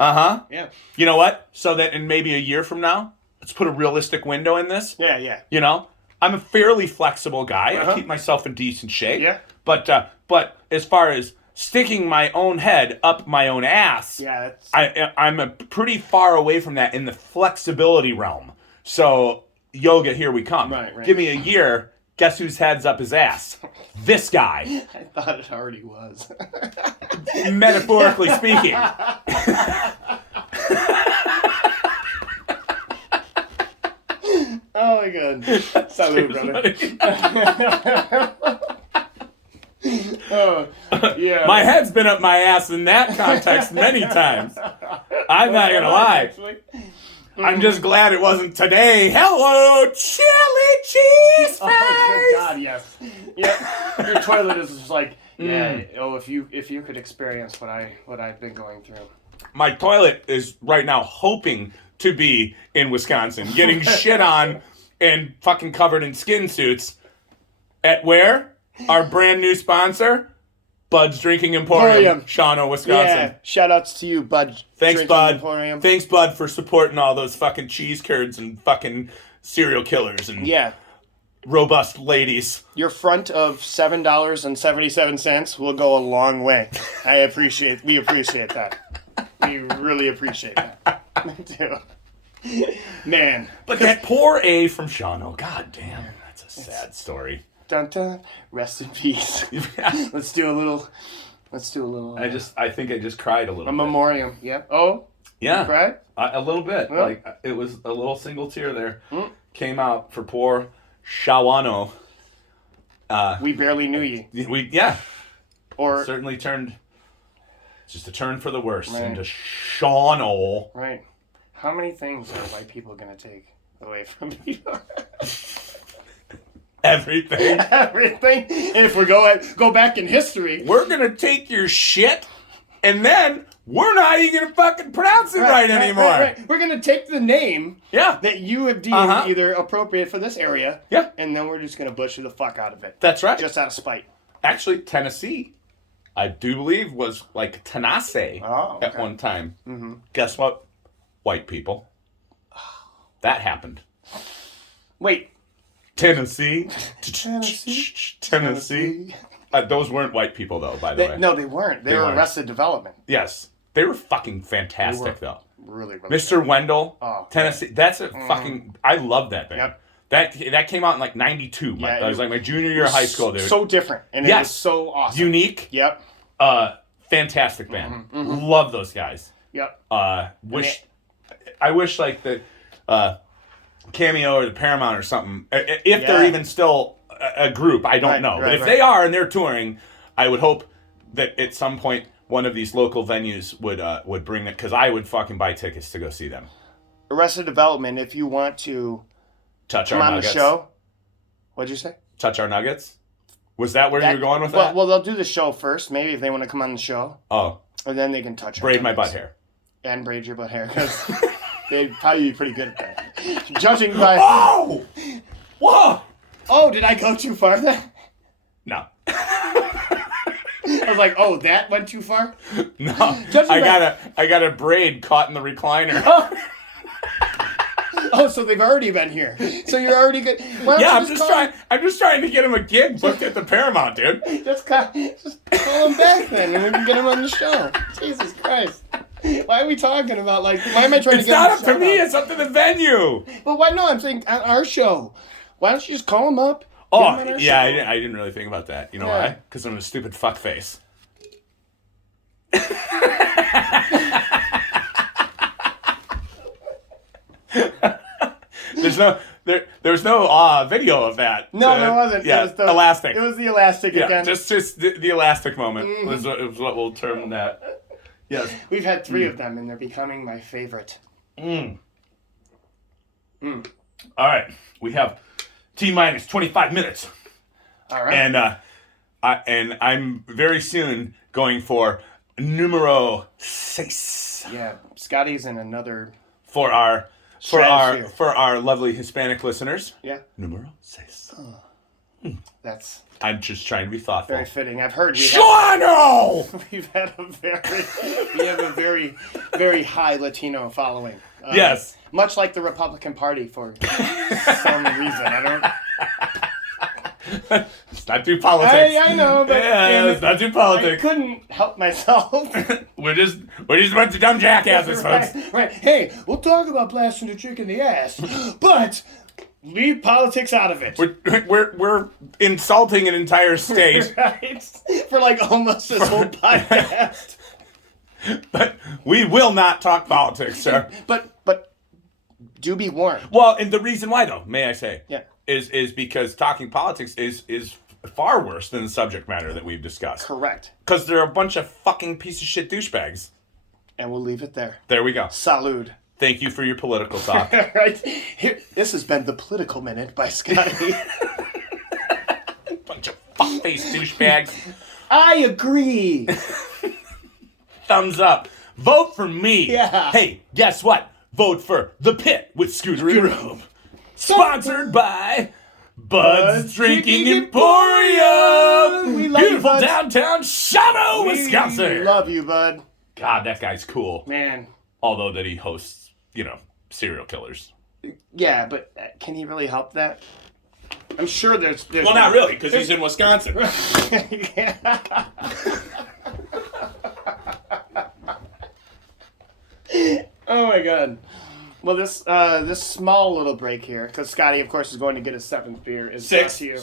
Uh-huh. Yeah. You know what? So that in maybe a year from now, let's put a realistic window in this. Yeah. You know, I'm a fairly flexible guy. I keep myself in decent shape. Yeah. But as far as sticking my own head up my own ass, I'm pretty far away from that in the flexibility realm. So yoga, here we come. Right. Give me a year. Guess whose head's up his ass? This guy. I thought it already was. Metaphorically speaking. Oh my god. Salud, brother. Yeah. My head's been up my ass in that context many times. I'm not gonna lie. Actually. I'm just glad it wasn't today. Hello, chili cheese face. Oh God, yes. Yeah. Your toilet is just like, if you could experience what I've been going through. My toilet is right now hoping to be in Wisconsin, getting shit on and fucking covered in skin suits. At where? Our brand new sponsor, Bud's Drinking Emporium, Shawano, Wisconsin. Yeah, shout outs to you, Bud. Thanks, Bud. Emporium. Thanks, Bud, for supporting all those fucking cheese curds and fucking serial killers and robust ladies. Your front of $7.77 will go a long way. We appreciate that. We really appreciate that. Me too. Man. But that poor A from Shawano, god damn, that's a sad story. Dun dun. Rest in peace. Let's do a little. I think I just cried a little. A memoriam. Yep. Oh. Yeah. You cried? A little bit. Well, like it was a little single tear there. Came out for poor Shawano. We barely knew you. Or certainly turned. Just a turn for the worse into Shawano. Right. How many things are white people gonna take away from you? Everything. Everything. And if we go back in history, we're gonna take your shit, and then we're not even gonna fucking pronounce it right anymore. Right. We're gonna take the name that you have deemed either appropriate for this area, and then we're just gonna butcher the fuck out of it. That's right. Just out of spite. Actually, Tennessee, I do believe, was like Tennessee at one time. Mm-hmm. Guess what? White people. That happened. Wait. Tennessee. Those weren't white people, though, by the way. No, they weren't. They were Arrested Development. Yes. They were fucking fantastic, though. really Mr. good. Wendell, Oh, Tennessee. yeah. That's a fucking. I love that band. Yep. That came out in like '92. Yeah, I was like my junior year of high school, dude. So different, and it was so awesome. Unique. Yep. Fantastic band. Love those guys. Yep. I wish like the Cameo or the Paramount or something. If they're even still a group, I don't know. But if they are and they're touring, I would hope that at some point one of these local venues would bring it, because I would fucking buy tickets to go see them. Arrested Development, if you want to Touch our come on nuggets. the show. What'd you say? Touch our nuggets? Was that where you were going with that? Well, they'll do the show first, maybe, if they want to come on the show. Oh. And then they can touch our braid my nuggets. butt hair. And braid your butt hair, because they'd probably be pretty good at that. Judging by... Oh! Whoa! Oh, did I go too far then? No. I was like, oh, that went too far? No. I got a braid caught in the recliner. Oh, so they've already been here. So you're already good. I'm just trying to get him a gig booked at the Paramount, dude. Just call him back then, and we can get him on the show. Jesus Christ. Why are we talking about, like, why am I trying to get him? It's not up to me, it's up to the venue. But why no, I'm saying on our show. Why don't you just call him up? Oh, yeah, I didn't really think about that. You know Yeah. why? Because I'm a stupid fuckface. There's no video of that. No, there wasn't. Yeah, it was elastic. It was the elastic Yeah, again. just the elastic moment was what we'll term that. Yes. We've had 3 of them, and they're becoming my favorite. All right, we have T-minus 25 minutes. All right. And I'm very soon going for numero 6. Yeah, Scotty's in another For our lovely Hispanic listeners. Yeah. Numero 6. That's I'm just trying to be thoughtful. very fitting. I've heard we've had a very, very high Latino following. Yes. Much like the Republican Party for some reason. I don't. Let's not do politics. I know, but let's not do I politics. couldn't help myself. We're just a bunch of dumb jackasses, folks. Right. Hey, we'll talk about blasting a chick in the ass, but leave politics out of it. We're insulting an entire state. Right? For like almost this whole podcast. But we will not talk politics, sir. But do be warned. Well, and the reason why, though, may I say, Yeah. is because talking politics is far worse than the subject matter that we've discussed. Correct. Because they're a bunch of fucking piece of shit douchebags. And we'll leave it there. There we go. Salud. Thank you for your political talk. Right. Here, this has been the Political Minute by Scotty. Bunch of fuck-faced douchebags. I agree. Thumbs up. Vote for me. Yeah. Hey, guess what? Vote for The Pit with Scooter and Rope. Sponsored by Bud's Drinking Emporium. We love you, Beautiful Buds. downtown Shadow, Wisconsin. We love you, bud. God, that guy's cool. Man. Although that he hosts, serial killers. Yeah, but can he really help that? I'm sure there's Well, not really, because he's in Wisconsin. Oh my god. Well, this small little break here, because Scotty, of course, is going to get his 7th beer. Is brought to you.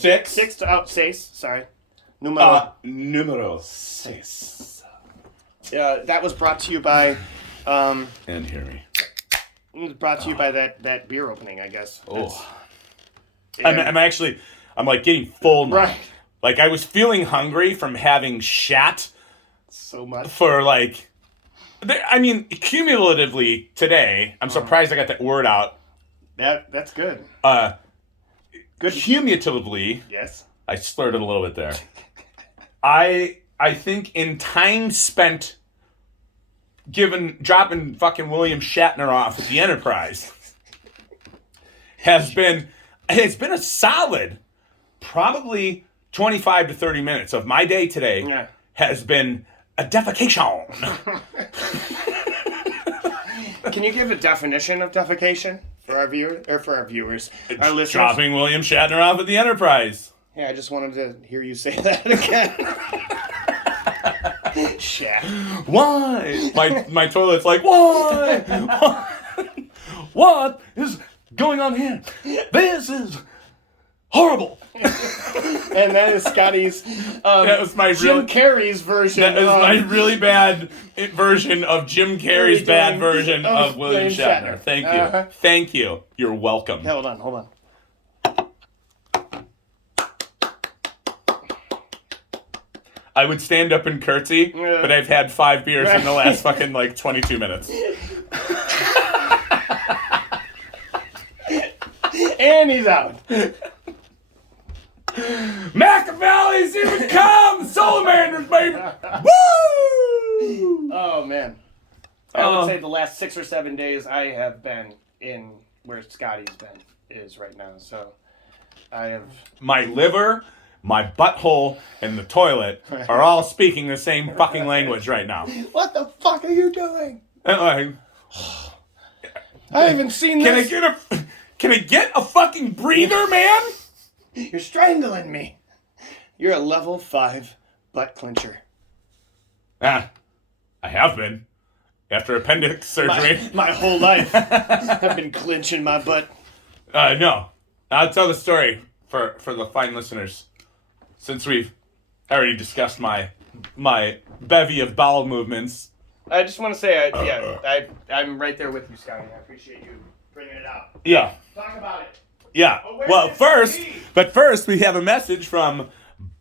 Seis. Sorry. Numero 6. That was brought to you by. And hear me. It was brought to you by that beer opening, I guess. Oh. I'm like getting full now. Right. Like I was feeling hungry from having shat So much. for cumulatively today, I'm surprised I got that word out. That's good. Good. Cumulatively, Yes. I slurred it a little bit there. I think in time spent dropping fucking William Shatner off at the Enterprise it's been a solid probably 25 to 30 minutes of my day today has been a defecation. Can you give a definition of defecation for our viewers, our listeners? Dropping William Shatner off at the Enterprise. Yeah, I just wanted to hear you say that again. Shaq. Why? My toilet's like, why? What is going on here? This is horrible. And that is Scotty's That was my Jim Carrey's version. That is my really bad version of Jim Carrey's bad version of William Shatner. Thank you. Uh-huh. Thank you. You're welcome. Hold on. I would stand up and curtsy, but I've had 5 beers in the last fucking 22 minutes. And he's out. Machiavelli's even come! Salamanders, baby! Woo! Oh, man. I would say the last 6 or 7 days I have been in where Scotty's is right now. So I have... My liver, my butthole, and the toilet are all speaking the same fucking language right now. What the fuck are you doing? I haven't seen this. Can I get a fucking breather, man? You're strangling me. You're a level 5 butt clincher. I have been. After appendix surgery. My whole life, I've been clinching my butt. No. I'll tell the story for the fine listeners. Since we've already discussed my bevy of bowel movements. I just want to say, I'm right there with you, Scotty. I appreciate you bringing it out. Yeah. Talk about it. Yeah. Well, first we have a message from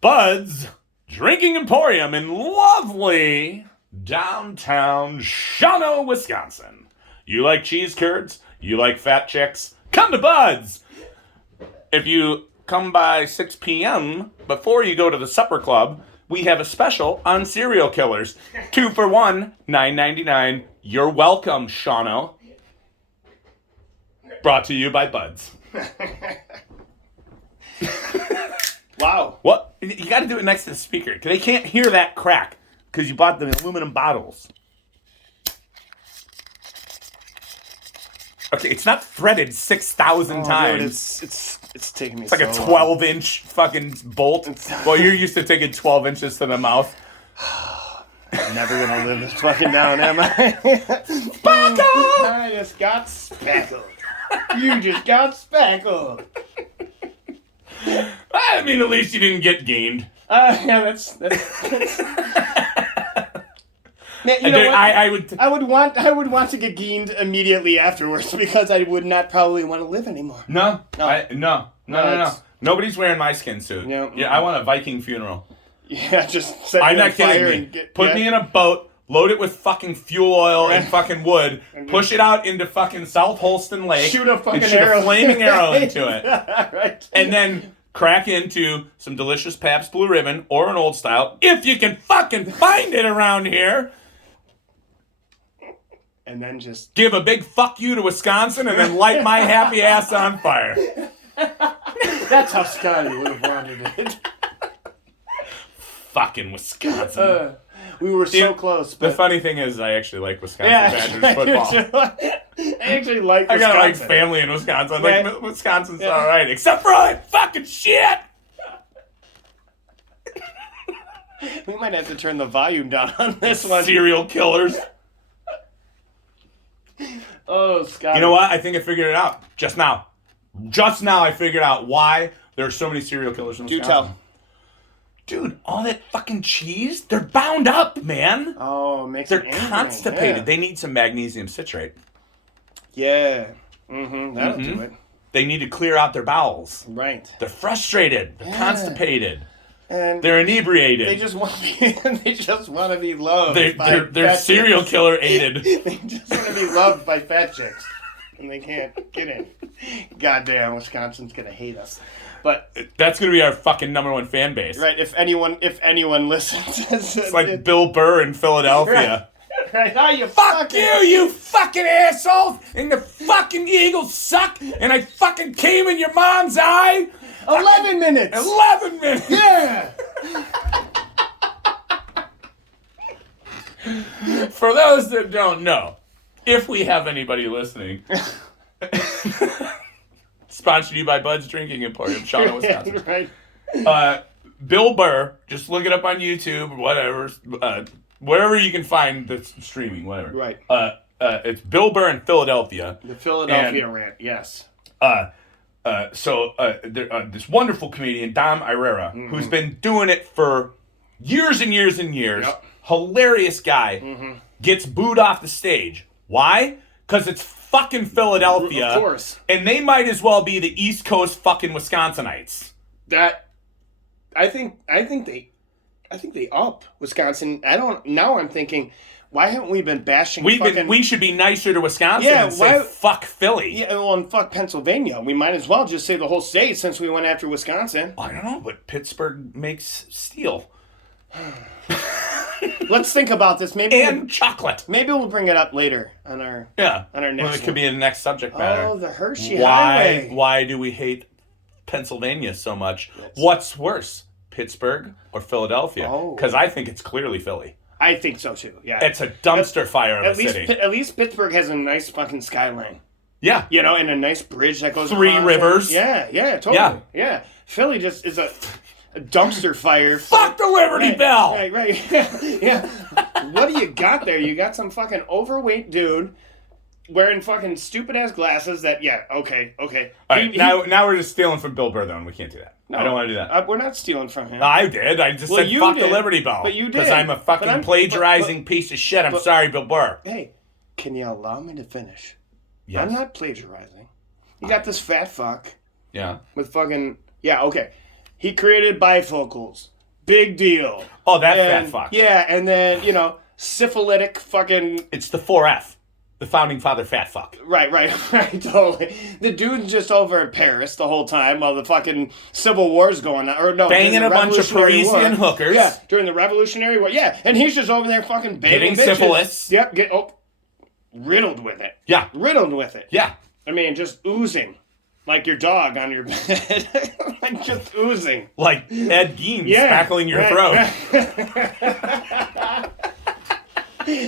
Bud's Drinking Emporium in lovely downtown Shawano, Wisconsin. You like cheese curds? You like fat chicks? Come to Bud's. If you come by 6 p.m. before you go to the supper club, we have a special on serial killers. 2 for $1, $9.99. You're welcome, Shawano. Brought to you by Bud's. Wow. What? You got to do it next to the speaker. Because they can't hear that crack. Because you bought the aluminum bottles. Okay, it's not threaded 6,000 times. Dude, it's taking me. It's like a 12-inch fucking bolt. Well, you're used to taking 12 inches to the mouth. I'm never gonna live this fucking down, am I? Spackle! I just got spackled. You just got spackled. I mean, at least you didn't get gained. Yeah, that's Man, you know what? I would want to get gained immediately afterwards because I would not probably want to live anymore. No. Nobody's wearing my skin suit. No. Yeah, I want a Viking funeral. Yeah, just set I'm me on not kidding fire me. and Put me in a boat, load it with fucking fuel oil and fucking wood, push it out into fucking South Holston Lake, shoot a fucking and shoot arrow. a flaming arrow into it. Right. And then crack into some delicious Pabst Blue Ribbon or an Old Style, if you can fucking find it around here. And then just Give a big fuck you to Wisconsin and then light my happy ass on fire. That's how Scotty would have wanted it. Fucking Wisconsin. We were so close. But The funny thing is, I actually like Wisconsin Badgers football. I actually like I Wisconsin. got like family in Wisconsin. Yeah. Like Wisconsin's all right, except for all that fucking shit. We might have to turn the volume down on this one. Serial killers. Oh, Scott. You know what? I think I figured it out just now. Just now, I figured out why there are so many serial killers in Do Wisconsin. tell. Dude, all that fucking cheese, they're bound up, man. Oh, it makes They're it angry. constipated. Yeah. They need some magnesium citrate. Yeah. That'll do it. They need to clear out their bowels. Right. They're frustrated. They're constipated. And They're inebriated. they just want to be. They just want to be loved. They're fat serial chicks. killer aided. They just want to be loved by fat chicks, and they can't get in. Goddamn, Wisconsin's gonna hate us. But That's gonna be our fucking #1 fan base. right, if anyone listens, It's like Bill Burr in Philadelphia. Right, oh, you Fuck you fucking asshole! And the fucking Eagles suck, and I fucking came in your mom's eye. 11 minutes. 11 minutes. Yeah. For those that don't know, if we have anybody listening, sponsored you by Bud's Drinking Emporium, Shawano, Wisconsin. Right. Bill Burr, just look it up on YouTube or whatever. wherever you can find the streaming, whatever. Right. It's Bill Burr in Philadelphia. The Philadelphia rant, yes. This wonderful comedian, Dom Irrera, who's been doing it for years and years and years. Yep. Hilarious guy. Gets booed off the stage. Why? Because it's fucking Philadelphia. Of course. And they might as well be the East Coast fucking Wisconsinites. I think they up Wisconsin. Now I'm thinking, why haven't we been bashing We should be nicer to Wisconsin and say fuck Philly. Yeah, well, and fuck Pennsylvania. We might as well just say the whole state since we went after Wisconsin. I don't know, but Pittsburgh makes steel. Let's think about this. Maybe chocolate. Maybe we'll bring it up later on our next well, it could be in the next subject matter. Oh, the Hershey Highway. Why do we hate Pennsylvania so much? What's worse, Pittsburgh or Philadelphia? Because I think it's clearly Philly. I think so too. Yeah, it's a dumpster fire of a city. At least Pittsburgh has a nice fucking skyline. Yeah, and a nice bridge that goes three rivers. Yeah, totally. Yeah. Philly just is a dumpster fire. Fuck the Liberty Bell. Right. Yeah. What do you got there? You got some fucking overweight dude wearing fucking stupid ass glasses. Okay. All right, now we're just stealing from Bill Burr, though, and we can't do that. No, I don't want to do that. We're not stealing from him. I did. I just said fuck the Liberty Bell. But you did. Because I'm a fucking plagiarizing piece of shit. I'm sorry, Bill Burr. Hey, can you allow me to finish? Yes. I'm not plagiarizing. You got this fat fuck. Yeah. With fucking... Yeah, okay. He created bifocals. Big deal. Oh, that fat fuck. Yeah, and then, syphilitic fucking... It's the 4F. The founding father fat fuck. Right, totally. The dude's just over in Paris the whole time while the fucking Civil War's going on. Or no, banging a bunch of Parisian hookers. Yeah, during the Revolutionary War. Yeah, and he's just over there fucking banging getting syphilis. Yep, riddled with it. Yeah. Riddled with it. Yeah. I mean, just oozing. Like your dog on your bed. Like just oozing. Like Ed Gein spackling your throat.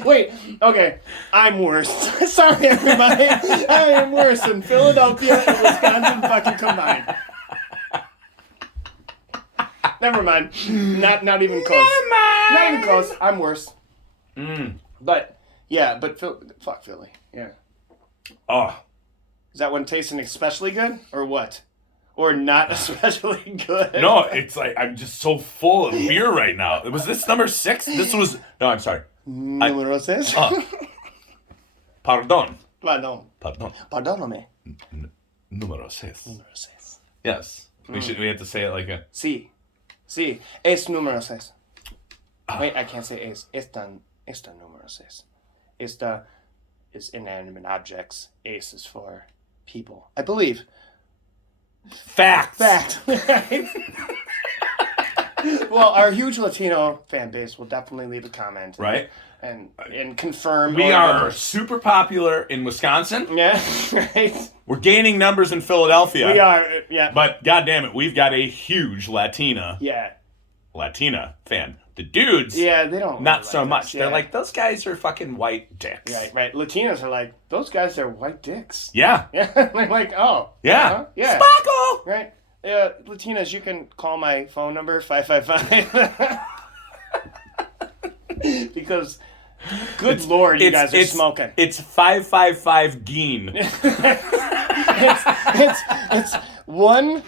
Wait, okay. I'm worse. Sorry, everybody. I am worse than Philadelphia and Wisconsin fucking combined. Never mind. Not even close. Not even close. I'm worse. But fuck Philly. Yeah. Oh. Is that one tasting especially good or what? Or not especially good? No, it's like I'm just so full of beer right now. Was this number 6? No, I'm sorry. Número 6? Pardon. Perdóname. Número 6. Yes. We have to say it like a... Sí. Es número 6. Wait, I can't say es. Esta número 6. Esta is inanimate objects. Ace is for people. I believe. Fact. Well, our huge Latino fan base will definitely leave a comment. Right. And confirm. We are super popular in Wisconsin. Yeah, right. We're gaining numbers in Philadelphia. We are, yeah. But goddamn it, we've got a huge Latina fan. The dudes, they don't. Not so much. Yeah. They're like, those guys are fucking white dicks. Right. Latinos are like, those guys are white dicks. Yeah. Yeah. They're like, oh. Yeah. Yeah. Sparkle. Right. Latinas, you can call my phone number 555. Because, good Lord, you guys are smoking. It's 555 Geen. It's 1-815.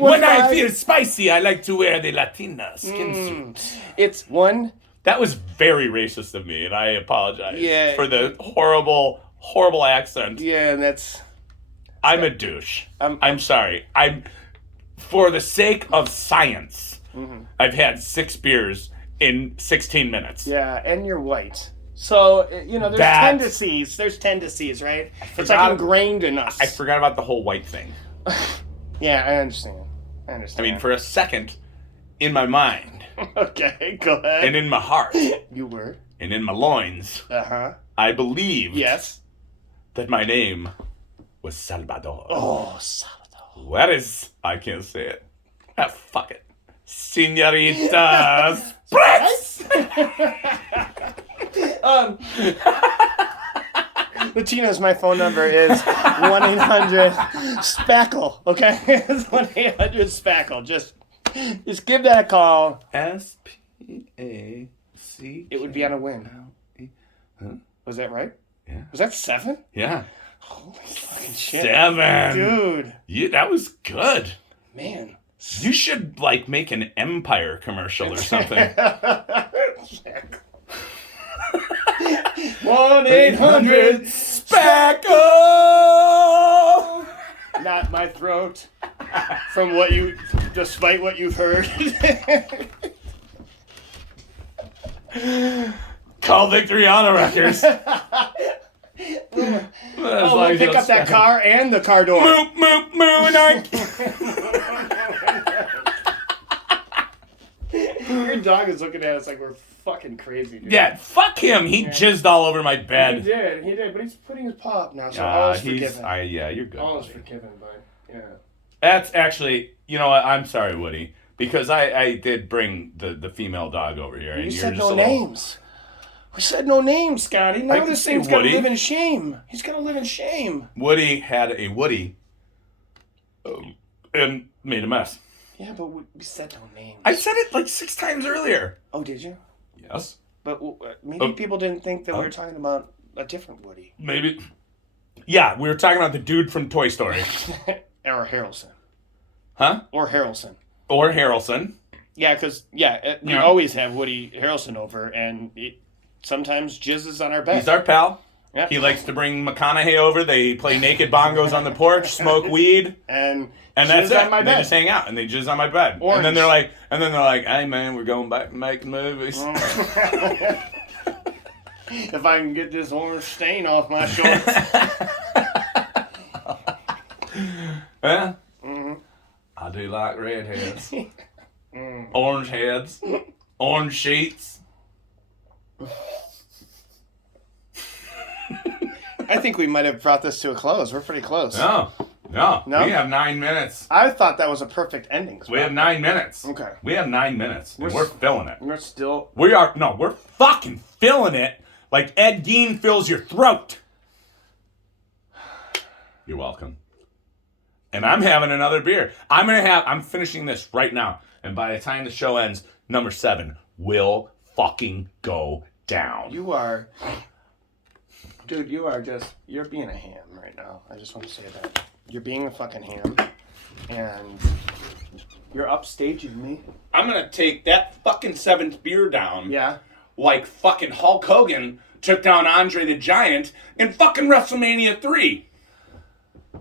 When I feel spicy, I like to wear the Latina skin suit. It's 1. That was very racist of me, and I apologize for the horrible accent. Yeah, and that's... I'm a douche. I'm sorry. For the sake of science, I've had 6 beers in 16 minutes. Yeah, and you're white. So, there's tendencies. There's tendencies, right? It's like ingrained in us. I forgot about the whole white thing. Yeah, I understand. I mean, for a second, in my mind. Okay, go ahead. And in my heart. You were. And in my loins. Uh-huh. I believed. Yes. That my name was Salvador. Oh, Salvador. Where is... I can't say it. Fuck it. Señorita Spritz! Latina's, my phone number is 1-800-SPACKLE, okay? It's 1-800-SPACKLE. Just give that a call. SPACKLE. C. It would be on a win. Huh? Was that right? Yeah. Was that 7? Yeah. Holy fucking shit. 7. Dude. Yeah, that was good. Man. You should, like, make an Empire commercial or something. 1-800-SPACKLE! Not my throat. Despite what you've heard. Call Victoriano Records. We'll pick up that car and the car door. Moop, moop, moo, and I... Your dog is looking at us like we're fucking crazy, dude. Yeah, fuck him. He jizzed all over my He bed. did, but he's putting his paw up now, so all is forgiven. Yeah, you're good. All is forgiven, but yeah. That's actually, you know what? I'm sorry, Woody, because I did bring the female dog over here. You said no names. We said no names, Scotty. Now this thing's got to live in shame. He's got to live in shame. Woody had a Woody and made a mess. Yeah, but we said no names. I said it like 6 times earlier. Oh, did you? Yes. But maybe people didn't think that we were talking about a different Woody. Maybe. Yeah, we were talking about the dude from Toy Story. Or Harrelson. Huh? Or Harrelson. Or Harrelson. Yeah, because, we always have Woody Harrelson over, and sometimes jizzes on our bed. He's our pal. Yep. He likes to bring McConaughey over. They play naked bongos on the porch, smoke weed. And that's it. On my bed. They just hang out and they jizz on my bed. Orange. And then they're like, hey man, we're going back to making movies. If I can get this orange stain off my shorts. Yeah. Mm-hmm. I do like redheads. Orange heads. Orange sheets. I think we might have brought this to a close. We're pretty close. No. No? We have 9 minutes. I thought that was a perfect ending. We have 9 minutes. Okay. We have 9 minutes. We're filling it. We're still... We're fucking filling it like Ed Gein fills your throat. You're welcome. And I'm having another beer. I'm finishing this right now. And by the time the show ends, number 7 will fucking go down. You are... Dude, you're being a ham right now. I just want to say that. You're being a fucking ham. And you're upstaging me. I'm going to take that fucking 7th beer down. Yeah. Like fucking Hulk Hogan took down Andre the Giant in fucking WrestleMania 3.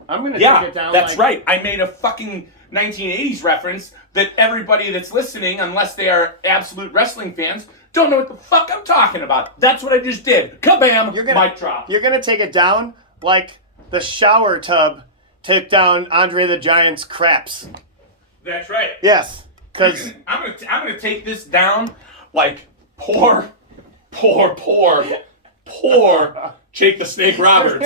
I'm going to take it down that's right. I made a fucking 1980s reference that everybody that's listening, unless they are absolute wrestling fans, don't know what the fuck I'm talking about. That's what I just did. Kabam! Mic drop. You're going to take it down like the shower tub took down Andre the Giant's craps. That's right. Yes. Because I'm gonna take this down like poor Jake the Snake Roberts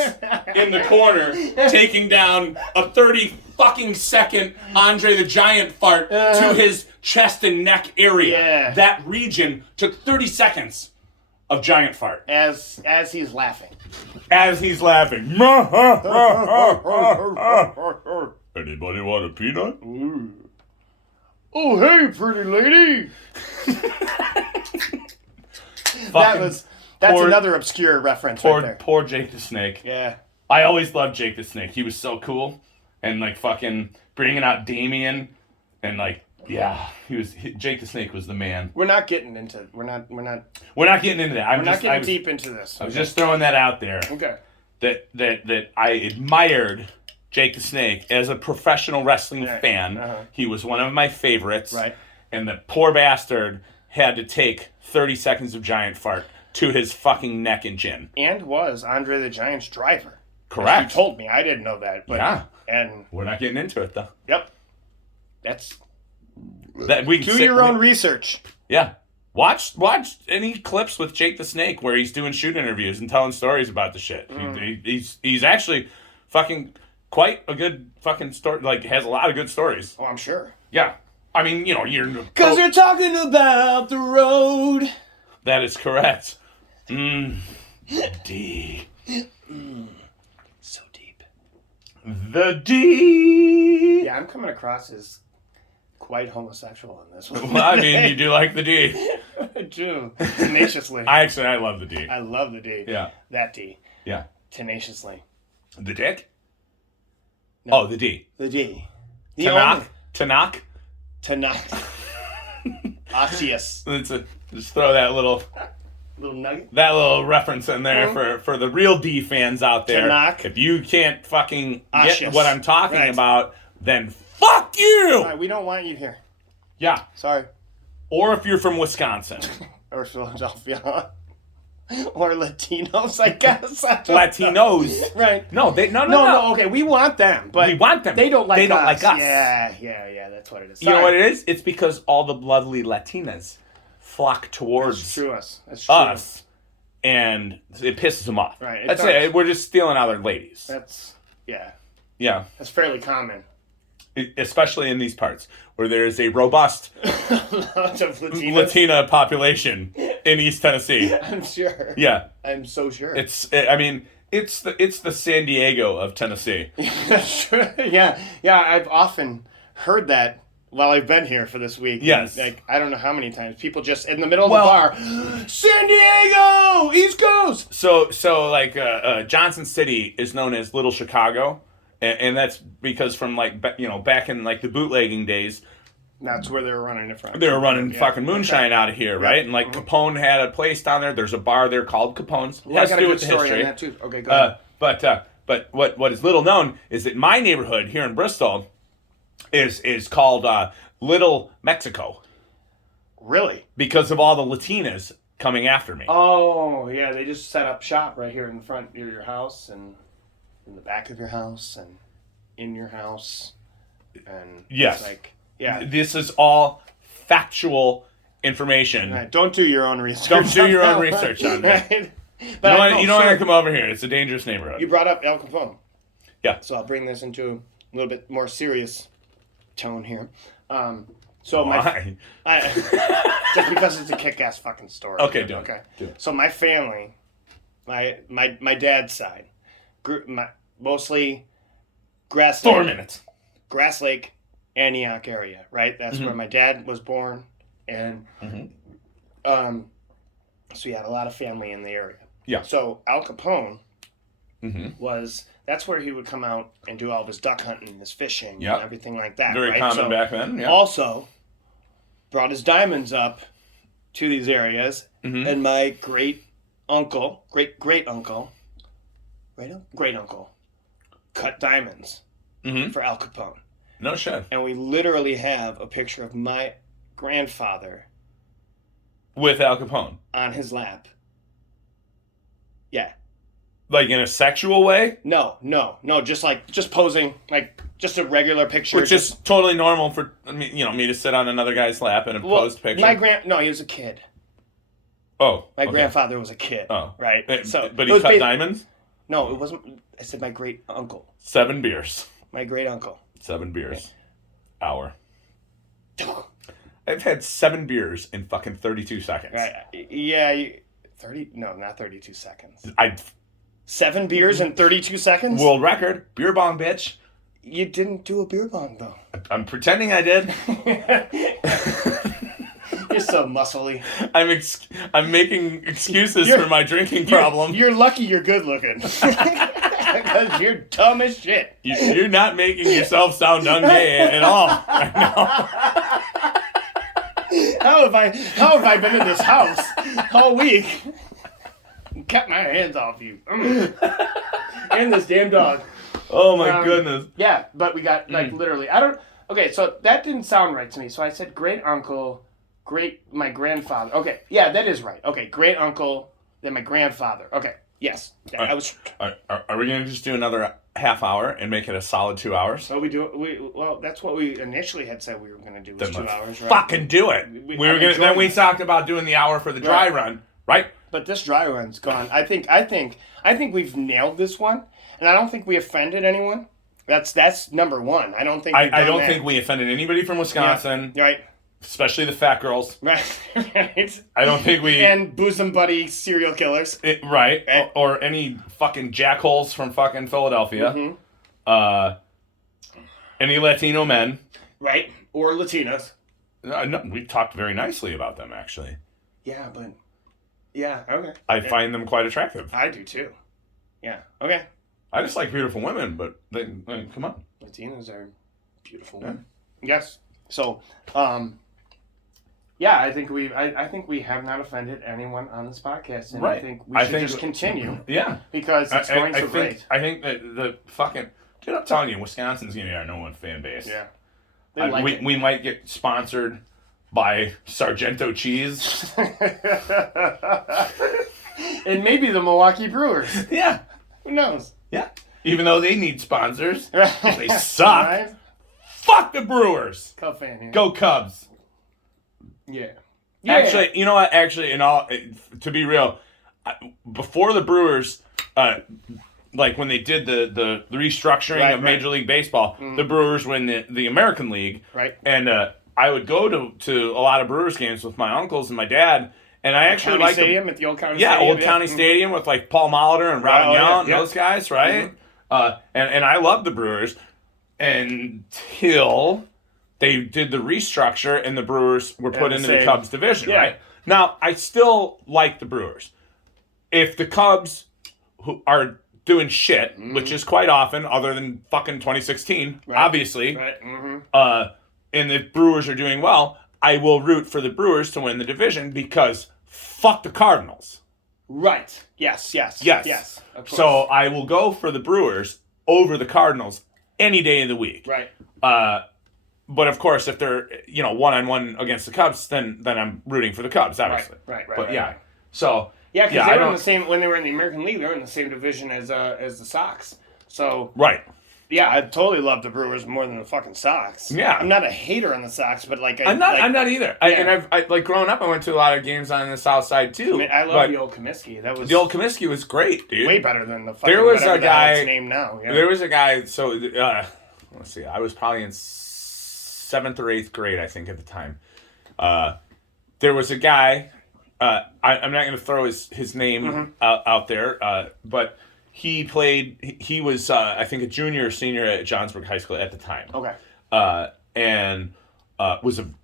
in the corner taking down a 30 fucking second Andre the Giant fart to his chest and neck area. Yeah. That region took 30 seconds of giant fart. As he's laughing. As he's laughing. Anybody want a peanut? Ooh. Oh, hey, pretty lady. That's another obscure reference right there. Poor Jake the Snake. Yeah. I always loved Jake the Snake. He was so cool. And like fucking bringing out Damien. And like, yeah, Jake the Snake was the man. We're not getting into that. We're not getting into that. We're not getting deep into this. I was just throwing that out there. Okay. That I admired Jake the Snake as a professional wrestling fan. Uh-huh. He was one of my favorites. Right. And the poor bastard had to take 30 seconds of giant fart to his fucking neck and chin. And was Andre the Giant's driver. Correct. You told me. I didn't know that. But, yeah. And we're not getting into it, though. Yep. That's... Do your own research. Yeah. Watch any clips with Jake the Snake where he's doing shoot interviews and telling stories about the shit. He's actually fucking quite a good fucking story. Like, has a lot of good stories. Oh, I'm sure. Yeah. I mean, you know, you're... Because we're talking about the road. That is correct. Deep. So deep. The deep. Yeah, I'm coming across as quite homosexual in this one. Well, I mean, you do like the D. I do. Tenaciously. I love the D. I love the D. Yeah. That D. Yeah. Tenaciously. The dick? No. Oh, the D. The D. The Tanakh? Tanakh. Osseous. Just throw that little nugget. That little reference in there for the real D fans out there. Tanakh. If you can't fucking Osseous. get what I'm talking about, then fuck you! All right, we don't want you here. Yeah. Sorry. Or if you're from Wisconsin. Or Philadelphia. Or Latinos, I guess. Latinos. Right. No, no. Okay, we want them, but we want them. They don't like us. Yeah, that's what it is. Sorry. You know what it is? It's because all the lovely Latinas flock towards That's us, and it pisses them off. Right. That's it. We're just stealing other ladies. Yeah. That's fairly common. Especially in these parts where there is a robust Latina population in East Tennessee. I'm sure. Yeah, I'm so sure. It's the San Diego of Tennessee. Yeah. I've often heard that while I've been here for this week. Yes. And, I don't know how many times people just in the middle of the bar, San Diego, East Coast. So Johnson City is known as Little Chicago. And that's because from back in the bootlegging days, that's where they were running it from. They were running fucking moonshine out of here, right? And Capone had a place down there. There's a bar there called Capone's. Well, I got a good story on that too. Okay, go ahead. But what is little known is that my neighborhood here in Bristol is called Little Mexico. Really? Because of all the Latinas coming after me. Oh yeah, they just set up shop right here in the front of your house and in the back of your house and in your house, and yes, this is all factual information. Right. Don't do your own research. Don't do your own research on that. Right? But you don't want to come over here. It's a dangerous neighborhood. You brought up Al Capone. Yeah. So I'll bring this into a little bit more serious tone here. Why? Just because it's a kick-ass fucking story. Okay, do it. So my family, my dad's side, mostly Grass Lake. 4 minutes. Grass Lake, Antioch area, right? That's where my dad was born, and so he had a lot of family in the area. Yeah. So Al Capone that's where he would come out and do all of his duck hunting and his fishing and everything like that. Very common back then. Yeah. Also, brought his diamonds up to these areas, and my great uncle cut diamonds for Al Capone. No shit. And we literally have a picture of my grandfather with Al Capone on his lap. Yeah. Like in a sexual way? No. Just posing, just a regular picture. Which is totally normal for me to sit on another guy's lap in a posed picture. No, he was a kid. Oh. My grandfather was a kid. Oh. Right? But he cut diamonds? No, it wasn't. I said my great uncle. 7 beers. My great uncle. 7 beers. Hour. I've had 7 beers in fucking 32 seconds. Right. Yeah. 30? No, not 32 seconds. 7 beers in 32 seconds? World record. Beer bong, bitch. You didn't do a beer bong, though. I'm pretending I did. You're so muscly. I'm making excuses for my drinking problem. You're lucky you're good looking. Because you're dumb as shit. You're not making yourself sound ungay at all right now. How have I been in this house all week? Kept my hands off you. And this damn dog. Oh my goodness. Yeah, but we got literally. Okay, so that didn't sound right to me. So I said great uncle, my grandfather. Okay, yeah, that is right. Okay, great uncle, then my grandfather. Okay, yes. Yeah, I was. Are we gonna just do another half hour and make it a solid 2 hours? So well, that's what we initially had said we were gonna do was 2 hours, right? Fucking do it. We talked about doing the hour for the dry run, right? But this dry run's gone. I think we've nailed this one, and I don't think we offended anyone. That's number one. I don't think. I don't think we offended anybody from Wisconsin. Yeah, right. Especially the fat girls. Right. Right. I don't think we... And bosom buddy serial killers. Right. Or any fucking jackholes from fucking Philadelphia. Any Latino men. Right. Or Latinas. No, we talked very nicely about them, actually. Yeah, but... Yeah, okay. I find them quite attractive. I do, too. Yeah, okay. I just like beautiful women, but come on. Latinas are beautiful women. Yes. So, yeah, I think we have not offended anyone on this podcast, and I think we should just continue. Yeah, because it's going so great. I think that the fucking dude, I'm telling you, Wisconsin's gonna be our #1 fan base. Yeah, we might get sponsored by Sargento Cheese, and maybe the Milwaukee Brewers. Yeah, who knows? Yeah, even though they need sponsors, they suck. Right? Fuck the Brewers. Cub fan. Yeah. Go Cubs. Yeah. Actually, you know what? Actually, to be real, before the Brewers, like when they did the restructuring of Major League Baseball, the Brewers were in the American League. Right. And I would go to a lot of Brewers games with my uncles and my dad. And I actually liked Stadium at the old County Stadium. Yeah, Old County Stadium with like Paul Molitor and Robin Yount and those guys, right? And I loved the Brewers until they did the restructure and the Brewers were put into the Cubs division, right? Now, I still like the Brewers. If the Cubs who are doing shit, which is quite often, other than fucking 2016, obviously, and the Brewers are doing well, I will root for the Brewers to win the division because fuck the Cardinals. Right. Yes. Of course. So I will go for the Brewers over the Cardinals any day of the week. Right. But of course, if they're 1-on-1 against the Cubs, then I'm rooting for the Cubs, obviously. Right. But yeah, so because they were in the same when they were in the American League. They were in the same division as the Sox. So right. Yeah, I totally love the Brewers more than the fucking Sox. Yeah, I'm not a hater on the Sox, but I'm not either. Yeah. And I've growing up, I went to a lot of games on the South Side too. I love the old Comiskey. The old Comiskey was great, dude. Way better than the fucking there was a guy. It's named now. Yeah. There was a guy. So let's see. I was probably in 7th or 8th grade, I think, at the time. There was a guy. I'm not going to throw his name out there, but. He was, I think, a junior or senior at Johnsburg High School at the time. Okay. And was an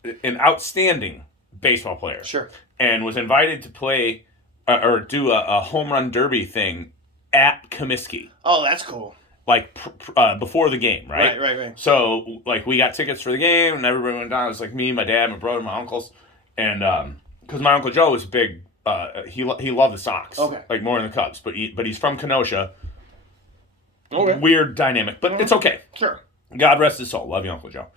outstanding baseball player. Sure. And was invited to play or do a home run derby thing at Comiskey. Oh, that's cool. Like before the game, right? Right. So, like, we got tickets for the game, and everybody went down. It was like me, my dad, my brother, my uncles. And because my Uncle Joe was big... he loved the Sox, like more than the Cubs, but he's from Kenosha. Okay. Weird dynamic, but it's okay. Sure. God rest his soul. Love you, Uncle Joe.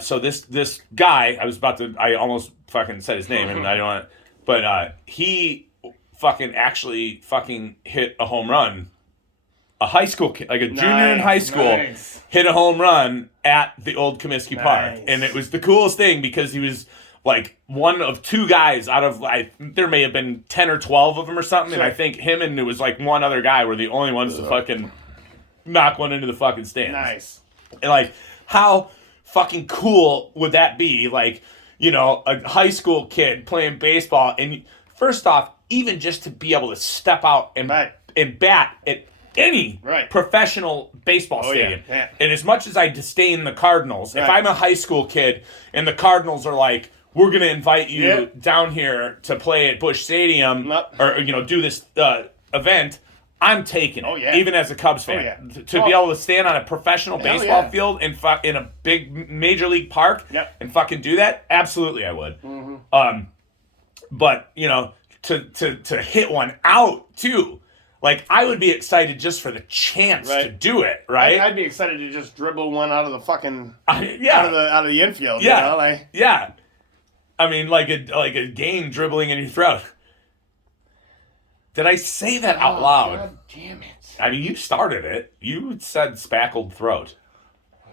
So this guy, I almost fucking said his name, and I don't. But he actually hit a home run. A high school kid, like a junior in high school, hit a home run at the old Comiskey Park, and it was the coolest thing because he was. Like one of two guys out of there may have been 10 or 12 of them or something, and I think him and it was like one other guy were the only ones to fucking knock one into the fucking stands. Nice. And like, how fucking cool would that be? Like, a high school kid playing baseball, and first off, even just to be able to step out and bat at any professional baseball stadium. Yeah. And as much as I disdain the Cardinals, if I'm a high school kid and the Cardinals are like, we're going to invite you down here to play at Busch Stadium or, do this event, I'm taking it, even as a Cubs fan. To be able to stand on a professional baseball field in a big major league park and fucking do that, absolutely I would. Mm-hmm. But, to hit one out, too. Like, I would be excited just for the chance to do it, right? I'd be excited to just dribble one out of the fucking... out of the infield, Yeah. I mean, like a game dribbling in your throat. Did I say that out loud? God damn it. I mean, you started it. You said spackled throat.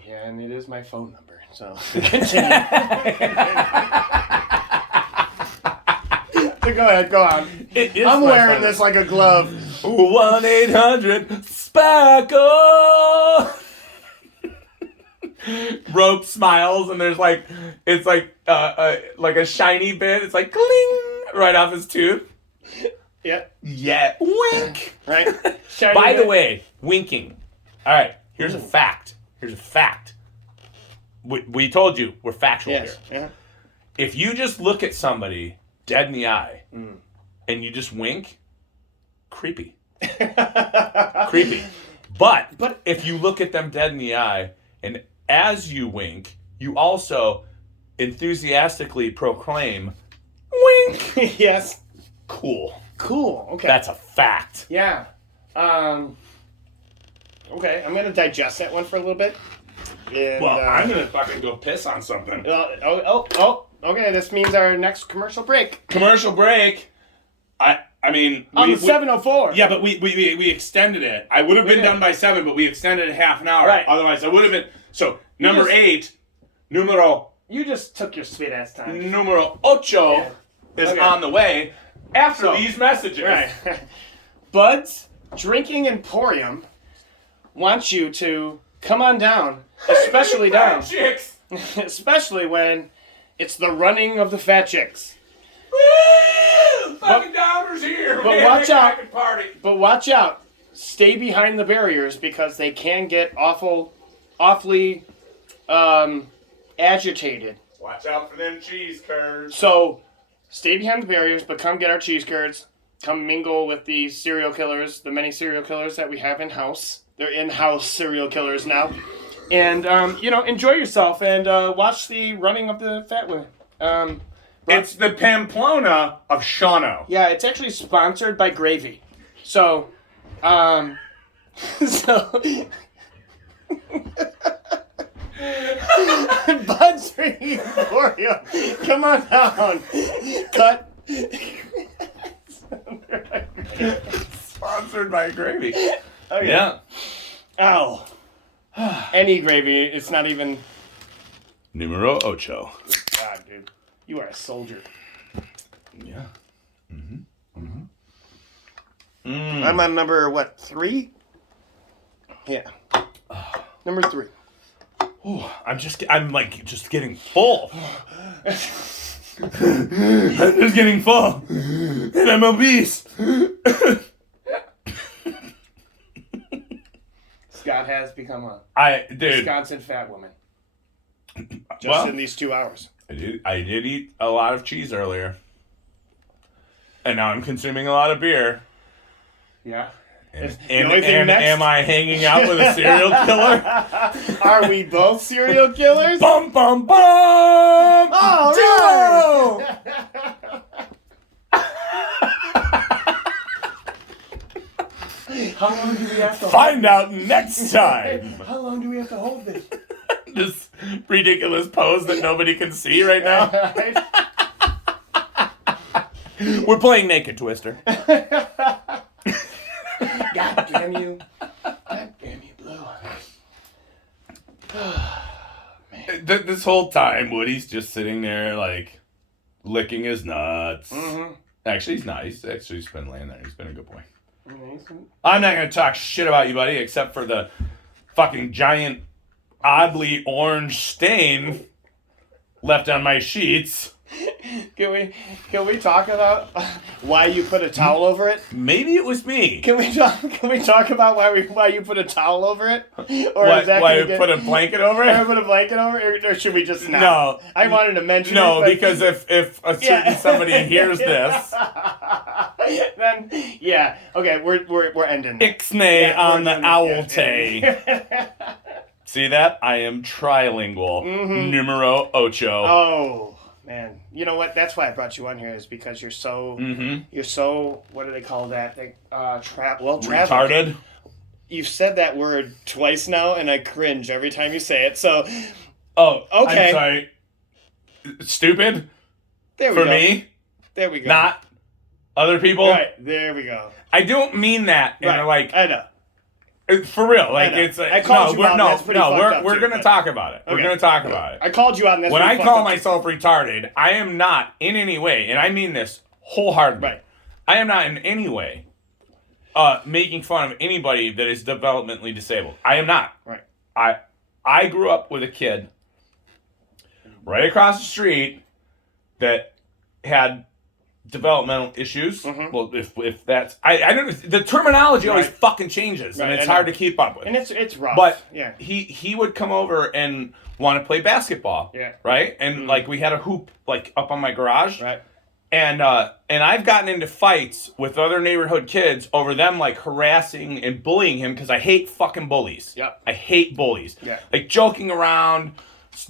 Yeah, and it is my phone number, so continue. Go on. I'm wearing this like a glove. 1-800-SPACKLE. Rope smiles, and there's it's like a shiny bit. It's like cling right off his tooth. Wink. Right. By the way, winking. All right. Here's a fact. Here's a fact. We told you we're factual here. Yeah. If you just look at somebody dead in the eye and you just wink, creepy. Creepy. But if you look at them dead in the eye and as you wink, you also enthusiastically proclaim, wink. Yes. Cool. Okay. That's a fact. Yeah. Okay, I'm going to digest that one for a little bit. And, I'm going to fucking go piss on something. Okay, this means our next commercial break. Commercial break. I mean... On the 7:04. Yeah, but we extended it. I would have been done by 7, but we extended it half an hour. Right. Otherwise, I would have been... So, number 8, numero You just took your sweet ass time. Numero 8 is on the way after these messages. Right. Buds Drinking Emporium wants you to come on down, especially down. Chicks. Especially when it's the running of the fat chicks. Woo! Fucking downers here. But watch out. But watch out. Stay behind the barriers because they can get awfully agitated. Watch out for them cheese curds. So, stay behind the barriers, but come get our cheese curds. Come mingle with the serial killers, the many serial killers that we have in-house. They're in-house serial killers now. And, enjoy yourself and watch the running of the fat women. It's the Pamplona of Shawano. Yeah, it's actually sponsored by Gravy. So, Buds Drinking Emporium. Come on down. Cut. Sponsored by Gravy. Okay. Yeah. Ow. Any gravy. It's not even... Numero 8. God, dude. You are a soldier. Yeah. I'm on number, 3? Yeah. Number 3. Ooh, I'm just getting full. I'm just getting full. And I'm obese. Scott has become a dude. Wisconsin fat woman. Just in these 2 hours. I did eat a lot of cheese earlier. And now I'm consuming a lot of beer. Yeah. And am I hanging out with a serial killer? Are we both serial killers? Bum, bum, bum! Oh, no! How long do we have to Find out next time. How long do we have to hold this? This ridiculous pose that nobody can see right now. We're playing Naked Twister. God damn you. God damn you, Blue. This whole time, Woody's just sitting there, like, licking his nuts. Mm-hmm. Actually, he's not. He's been laying there. He's been a good boy. I'm not going to talk shit about you, buddy, except for the fucking giant, oddly orange stain left on my sheets. Can we talk about why you put a towel over it? Maybe it was me. Can we talk about why you put a towel over it? Or why you put a blanket over it? Or put a blanket over it? Or should we just not? No. I wanted to mention no, it. No, because if a certain somebody hears this, then yeah, okay, we're ending. Ixnay on the owlte. See that? I am trilingual. Mm-hmm. Numero 8. Oh. Man, you know what? That's why I brought you on here is because you're so, what do they call that? Retarded? You've said that word twice now, and I cringe every time you say it, so. Oh, okay. I'm sorry. Stupid? There we go. For me? There we go. Not other people? Right, there we go. I don't mean that in I know. For real, like it's I called you out. We're gonna talk about it. We're gonna talk about it. I called you out. And when I call myself retarded, I am not in any way, and I mean this wholeheartedly. Right. I am not in any way making fun of anybody that is developmentally disabled. I am not. Right. I grew up with a kid right across the street that had developmental issues. Mhm. Well, if that's I don't know, the terminology always Right. fucking changes, and Right, it's I know. hard to keep up with. And it's rough. But yeah. he would come over and want to play basketball. Yeah. Right? And like we had a hoop like up on my garage. Right. And I've gotten into fights with other neighborhood kids over them like harassing and bullying him because I hate fucking bullies. Yep. I hate bullies. Yeah. Like joking around,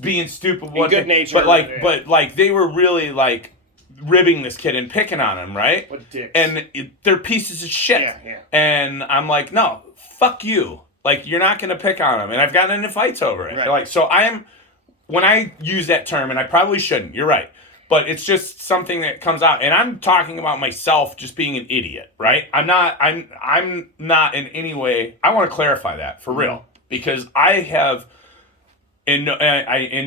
being stupid, good nature, but like they were really like ribbing this kid and picking on him, right? What dicks. And they're pieces of shit. Yeah. And I'm like, no, fuck you. Like you're not gonna pick on him. And I've gotten into fights over it. Right. Like so when I use that term, and I probably shouldn't. You're right. But it's just something that comes out, and I'm talking about myself just being an idiot, right? I'm not in any way. I want to clarify that for real because I have in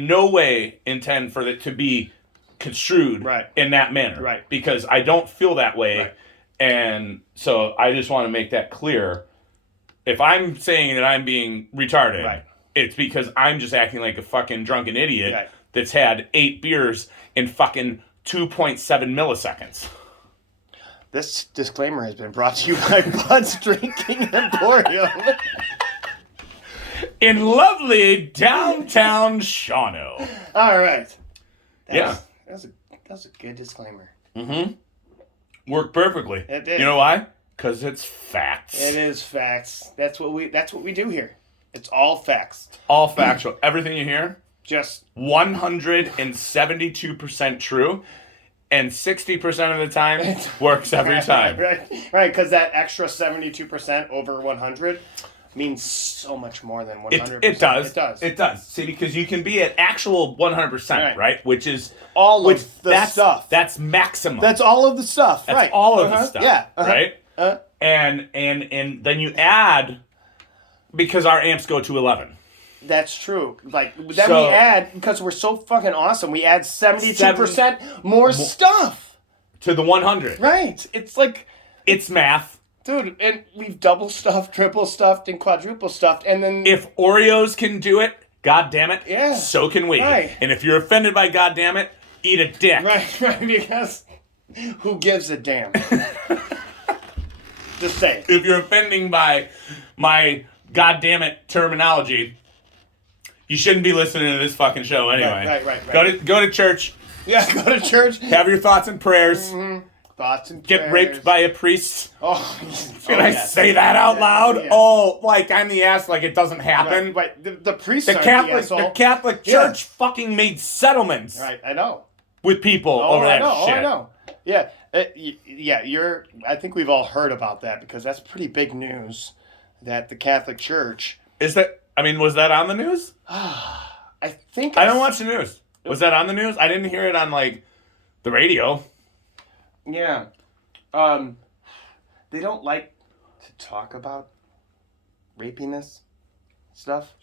no way intend for it to be construed in that manner, right? Because I don't feel that way, right. And so I just want to make that clear. If I'm saying that I'm being retarded, right. It's because I'm just acting like a fucking drunken idiot. Right. That's had 8 beers in fucking 2.7 milliseconds. This disclaimer has been brought to you by Bud's Drinking Emporium. In lovely downtown Shawano. All right. That was a good disclaimer. Mm-hmm. Worked perfectly. It did. You know why? Because it's facts. It is facts. That's what we do here. It's all facts. All factual. Everything you hear? Just 172% true, and 60% of the time works every time. Right, because that extra 72% over 100 means so much more than 100%. It does. It does. It does. See, because you can be at actual 100%, right? Which is all of the stuff. That's maximum. That's all of the stuff. That's right. all of the stuff. Yeah. Right. And then you add, because our amps go to 11. That's true. Like then we add, because we're so fucking awesome, we add 72% more stuff to the 100. Right. It's like it's math, dude. And we've double stuffed, triple stuffed, and quadruple stuffed, and then if Oreos can do it, god damn it, yeah, so can we. Right. And if you're offended by god damn it, eat a dick. Right. Because who gives a damn? Just say. If you're offending by my god damn it terminology, you shouldn't be listening to this fucking show anyway. Right. Go to church. Yeah, go to church. Have your thoughts and prayers. Mm-hmm. Thoughts and Get prayers. raped by a priest. Oh, Can I say that out loud? Yes. Oh, like I'm the ass, like it doesn't happen. Right. The priest. The Catholic Church fucking made settlements. Right, I know. With people over that shit. I know. Yeah, yeah. I think we've all heard about that because that's pretty big news. That the Catholic Church. Is that? I mean, was that on the news? I think I don't watch the news. Was that on the news? I didn't hear it on like the radio. Yeah. They don't like to talk about rapiness stuff.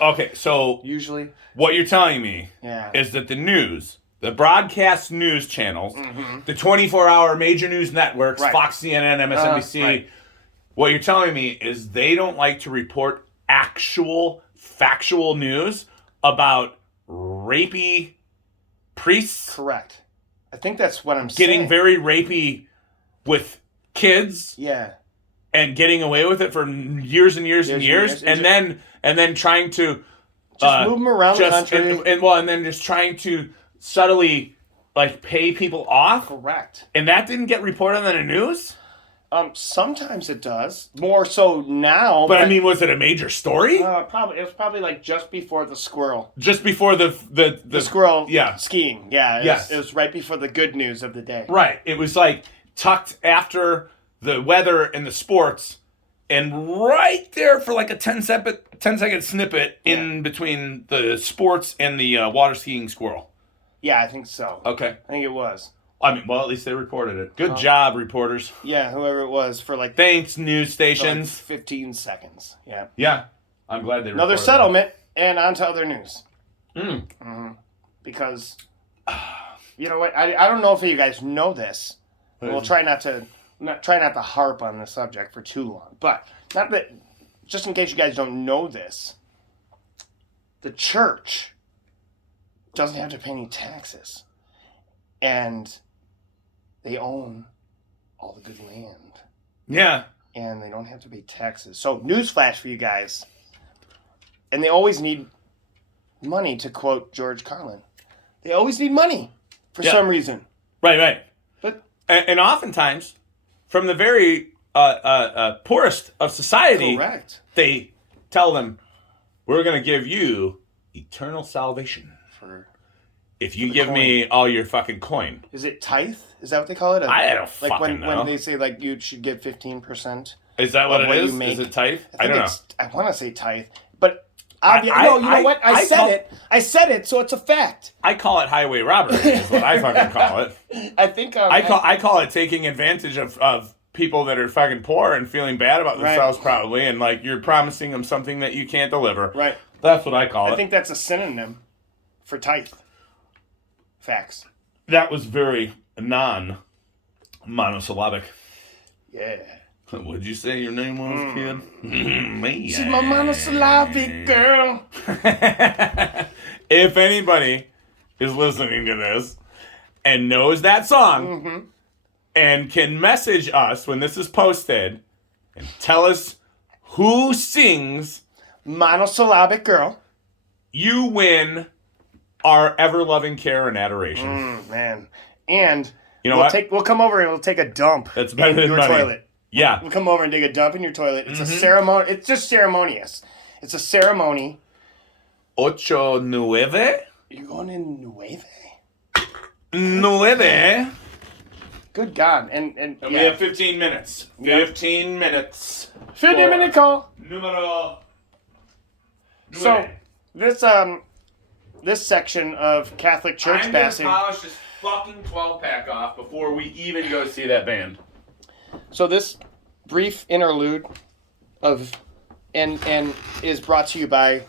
Okay, so usually what you're telling me is that the news, the broadcast news channels, the 24-hour major news networks, Fox, CNN, MSNBC, what you're telling me is they don't like to report actual factual news about rapey priests. Correct. I think that's what I'm saying. Getting very rapey with kids. Yeah. And getting away with it for years and years and years. And then trying to just move them around the country. And then just trying to subtly like pay people off. Correct. And that didn't get reported on the news? Sometimes it does. More so now. But I mean, was it a major story? Probably. It was probably like just before the squirrel. Just before the squirrel yeah. skiing. Yeah. It was right before the good news of the day. Right. It was like tucked after the weather and the sports, and right there for like a 10-second snippet in between the sports and the water skiing squirrel. Yeah, I think so. Okay. I think it was. I mean, well, at least they reported it. Good job, reporters. Yeah, whoever it was for like... Thanks, news stations. For like 15 seconds. Yeah. Yeah. I'm glad they reported another settlement, and on to other news. Because, you know what? I don't know if you guys know this. We'll try not to harp on the subject for too long. But, not that... Just in case you guys don't know this, the church doesn't have to pay any taxes. And they own all the good land. Yeah. And they don't have to pay taxes. So, newsflash for you guys. And they always need money, to quote George Carlin. They always need money for some reason. Right. But and oftentimes, from the very poorest of society, correct. They tell them, we're going to give you eternal salvation if you give me all your fucking coin. Is it tithe? Is that what they call it? I don't fucking know. When they say like you should give 15%. Is that what it is? Is it tithe? I don't know. I want to say tithe, but you know what? I said it, so it's a fact. I call it highway robbery. Is what I fucking call it. I think I call it taking advantage of people that are fucking poor and feeling bad about themselves, probably, and like you're promising them something that you can't deliver. Right. That's what I call it. I think that's a synonym for tithe. Facts. That was very non-monosyllabic. Yeah. What'd you say your name was, kid? Me. She's my monosyllabic girl. If anybody is listening to this and knows that song and can message us when this is posted and tell us who sings Monosyllabic girl, you win our ever-loving care and adoration. Man. And you know we'll come over and we'll take a dump That's better than your money. toilet. Yeah. We'll come over and dig a dump in your toilet. It's a ceremony. It's just ceremonious. It's a ceremony. Ocho nueve? You're going in nueve? Nueve. Good God. And we have 15 minutes. 15 minutes. 15-minute call. Numero. So, this section of Catholic Church bashing. I'm gonna polish this fucking 12-pack off before we even go see that band. So this brief interlude of and is brought to you by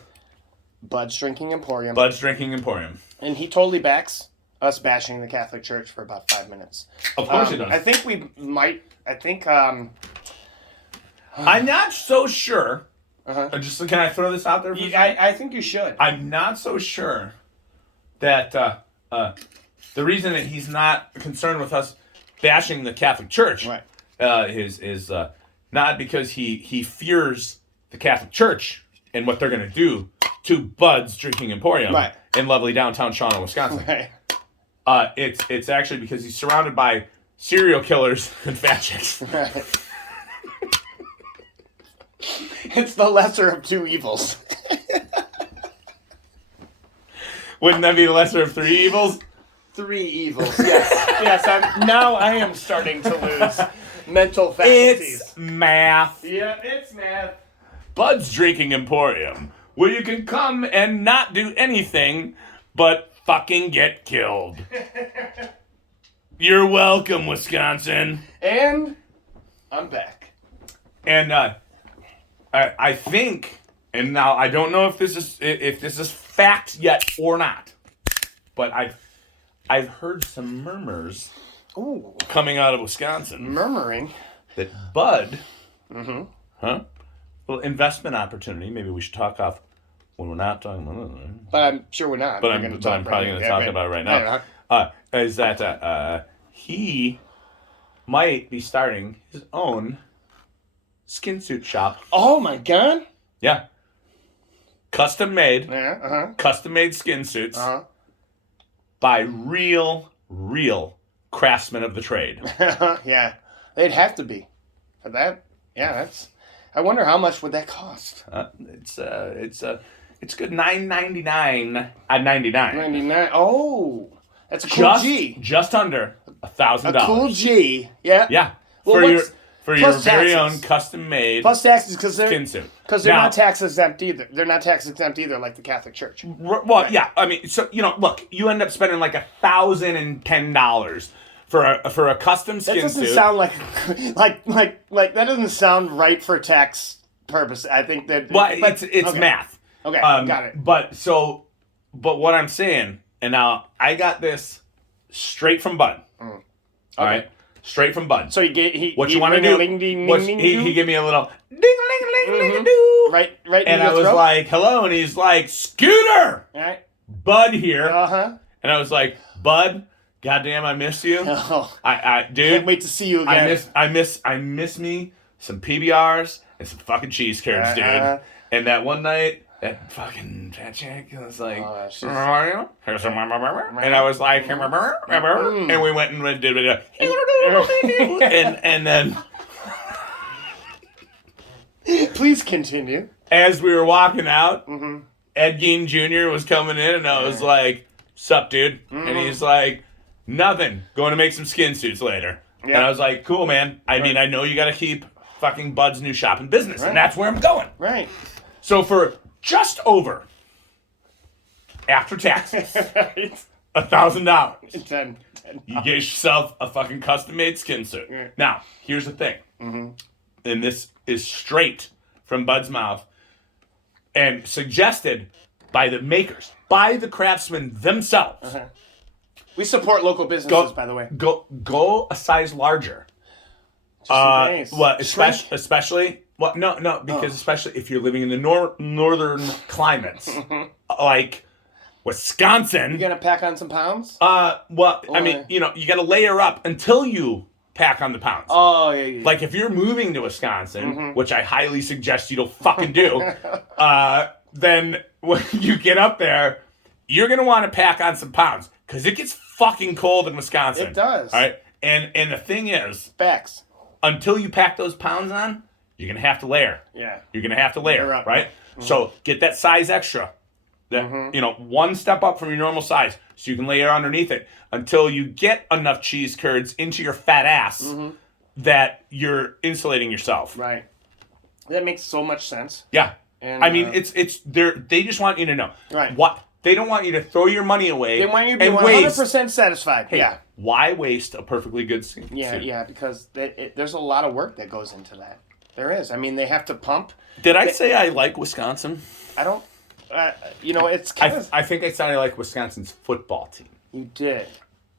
Bud's Drinking Emporium. Bud's Drinking Emporium. And he totally backs us bashing the Catholic Church for about 5 minutes. Of course he does. I think we might. I'm not so sure. Uh-huh. Can I throw this out there? I think you should. I'm not so sure that the reason that he's not concerned with us bashing the Catholic Church is not because he fears the Catholic Church and what they're going to do to Bud's Drinking Emporium in lovely downtown Shawano, Wisconsin. Right. It's actually because he's surrounded by serial killers and fat chicks. Right. It's the lesser of two evils. Wouldn't that be the lesser of three evils? Three evils, yes. Yes, now I am starting to lose mental faculties. It's math. Yeah, it's math. Bud's Drinking Emporium, where you can come and not do anything but fucking get killed. You're welcome, Wisconsin. And I'm back. And I think, and now I don't know if this is fact yet or not, but I've heard some murmurs coming out of Wisconsin. Murmuring? That Bud, well, investment opportunity. Maybe we should talk off when we're not talking about it. But I'm sure we're not. But I'm probably going to talk about it right now. Is that he might be starting his own skin suit shop. Oh my God! Yeah. Custom made. Yeah. Custom made skin suits. By real craftsmen of the trade. Yeah, they'd have to be for that. Yeah, that's. I wonder how much would that cost. It's good. $9.99 at $99. $99. Oh, that's a cool G. Just under $1,000. A cool G. Yeah. Yeah. Well, for your very own custom made plus taxes because skin suit. Because they're not tax exempt either. They're not tax exempt either, like the Catholic Church. Well, yeah. I mean, so look, you end up spending like $1,010 for a custom skin suit. That doesn't sound like that doesn't sound right for tax purpose. I think that. Well, it's math. Okay, got it. But what I'm saying, and now I got this straight from Bud. Okay. All right. Straight from Bud. So he what you want to do? He gave me a little ding-a-ling-a-ling-a-ling-a-doo. Right. And I was like, hello, and he's like, Scooter. All right. Bud here. And I was like, Bud, Goddamn, I miss you. Oh, Dude. can't wait to see you again. I miss me some PBRs and some fucking cheese curds, dude. And that one night, that fucking fat chick was like, and I was like, and we went and did it, and then please continue. As we were walking out, Ed Gein Jr. was coming in, and I was like, "Sup, dude?" And he's like, "Nothing. Going to make some skin suits later." And I was like, "Cool, man. I mean, I know you got to keep fucking Bud's new shop in business, and that's where I'm going." Right. So for just over, after taxes, $1,000, 10. you get yourself a fucking custom-made skin suit. Right. Now, here's the thing, and this is straight from Bud's mouth, and suggested by the makers, by the craftsmen themselves. We support local businesses, by the way. Go a size larger. What? Especially. What? No. Because especially if you're living in the northern climates, like Wisconsin. You gonna pack on some pounds? Well, I mean, you got to layer up until you pack on the pounds. Oh, yeah. Like if you're moving to Wisconsin, which I highly suggest you don't fucking do, then when you get up there, you're gonna want to pack on some pounds because it gets fucking cold in Wisconsin. It does. All right, and the thing is, facts. Until you pack those pounds on, you're gonna have to layer. Yeah. You're gonna have to layer, right? So get that size extra. That one step up from your normal size, so you can layer underneath it until you get enough cheese curds into your fat ass that you're insulating yourself. Right. That makes so much sense. Yeah. And, I mean, they just want you to know. Right. What they don't want you to throw your money away. They want you to be 100% satisfied. Hey, yeah. Why waste a perfectly good suit? Yeah, because there's a lot of work that goes into that. There is. I mean, they have to pump. Did I say I like Wisconsin? I don't. It's kind of. I think I said I like Wisconsin's football team. You did.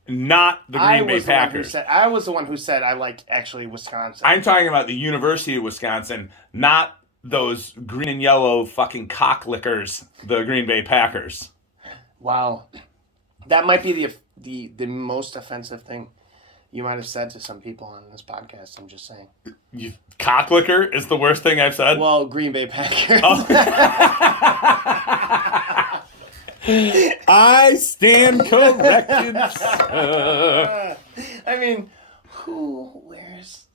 Not the Green Bay Packers. I was the one who said I liked actually Wisconsin. I'm talking about the University of Wisconsin, not those green and yellow fucking cocklickers, the Green Bay Packers. Wow, that might be the most offensive thing you might have said to some people on this podcast. I'm just saying. Cocklicker is the worst thing I've said? Well, Green Bay Packers. Oh. I stand corrected. I mean, who wears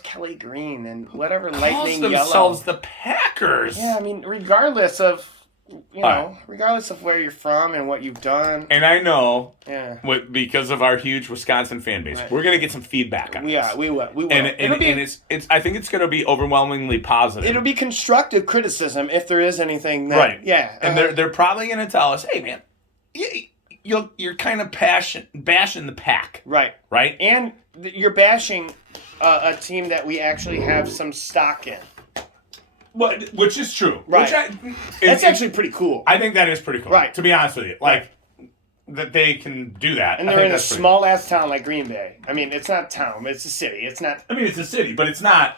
Kelly green and whatever lightning yellow? Themselves the Packers. Yeah, I mean, regardless of regardless of where you're from and what you've done. And I know, because of our huge Wisconsin fan base, we're gonna get some feedback on this. We will. And it's. I think it's gonna be overwhelmingly positive. It'll be constructive criticism if there is anything. That, Yeah. And they're probably gonna tell us, hey man, you're kind of bashing the pack. Right. Right. And you're bashing a team that we actually have some stock in. Which is true. Right. That's actually pretty cool. I think that is pretty cool. Right. To be honest with you. Like, that they can do that. And they're in a small-ass town like Green Bay. I mean, it's not a town. It's a city. It's not... I mean, it's a city, but it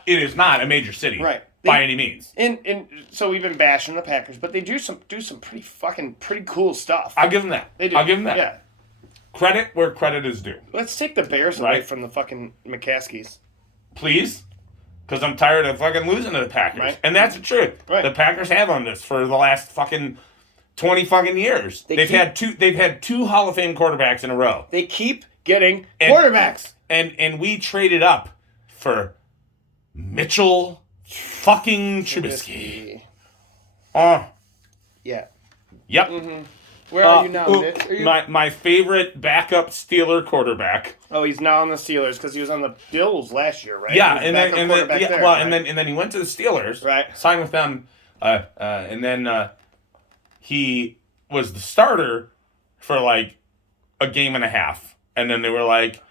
is not a major city. Right. By any means. And so we've been bashing the Packers, but they do some pretty cool stuff. I'll give them that. They do. I'll give them that. Yeah. Credit where credit is due. Let's take the Bears away from the fucking McCaskies. Please? Because I'm tired of fucking losing to the Packers. Right. And that's the truth. Right. The Packers have on this for the last fucking 20 fucking years. They've had two Hall of Fame quarterbacks in a row. They keep getting quarterbacks. And we traded up for Mitchell fucking Trubisky. Yeah. Yep. Mm-hmm. Where are you now, Mitch? My favorite backup Steeler quarterback. Oh, he's now on the Steelers because he was on the Bills last year, right? Yeah, and then he went to the Steelers. Right. Signed with them, and then he was the starter for like a game and a half, and then they were like,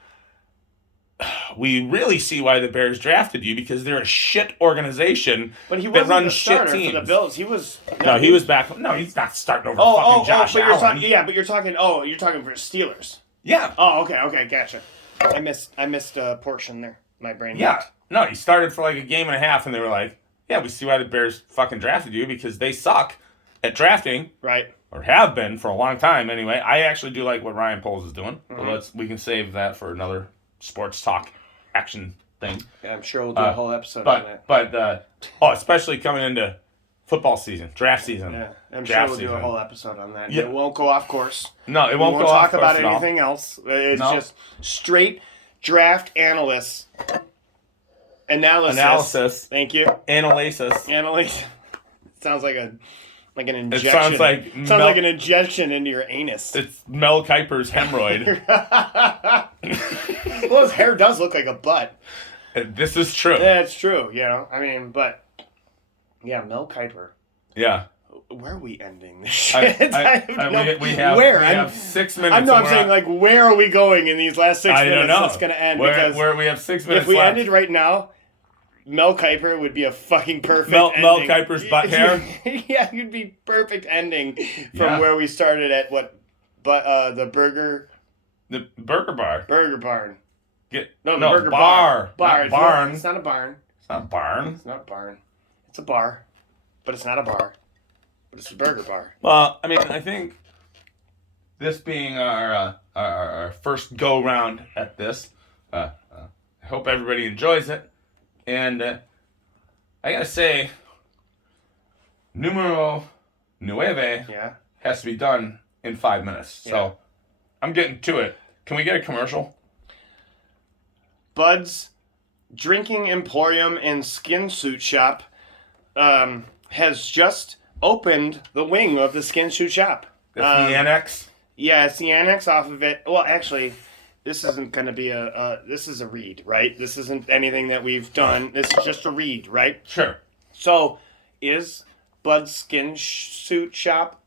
"We really see why the Bears drafted you because they're a shit organization that runs shit teams." For the Bills. He was he was back. No, he's not starting over fucking Josh Allen. But you're talking for Steelers. Yeah. Oh, okay, gotcha. I missed a portion there. My brain. Yeah. No, he started for like a game and a half, and they were like, "Yeah, we see why the Bears fucking drafted you because they suck at drafting." Right. or have been for a long time anyway. I actually do like what Ryan Poles is doing. But we can save that for another sports talk action thing. Yeah, I'm sure we'll do a whole episode on it. But especially coming into football season, draft season. Yeah, I'm draft sure we'll do season. a whole episode on that. Yeah. It won't go off course. No, it won't We go won't off talk about course at all. anything else. It's No. just straight draft analysis. Analysis. Thank you. Analysis. Analysis. Sounds like an injection. It sounds like like an injection into your anus. It's Mel Kiper's hemorrhoid. Well, his hair does look like a butt. This is true. Yeah, it's true. You know, I mean, but yeah, Mel Kiper. Yeah. Where are we ending this shit? We have 6 minutes. I'm saying, like, where are we going in these last 6 minutes? I don't know. That's going to end. Where we have 6 minutes if we left. ended right now, Mel Kiper would be a fucking perfect Mel ending. Kiper's butt hair? Yeah, you'd be perfect ending from Yeah. where we started at the burger... The Burger Bar. Burger barn. The burger bar. Bar. Not barn. It's not a barn. It's not barn. It's not a barn. It's a bar. But it's not a bar. But it's a burger bar. Well, I mean, I think this being our first go round at this, I hope everybody enjoys it. And I gotta say, numero nueve has to be done in 5 minutes. Yeah. So I'm getting to it. Can we get a commercial? Bud's Drinking Emporium and Skin Suit Shop has just opened the wing of the Skin Suit Shop. It's the annex? Yeah, it's the annex off of it. Well, actually, this isn't going to be this is a read, right? This isn't anything that we've done. This is just a read, right? Sure. So, is Bud's Skin Suit Shop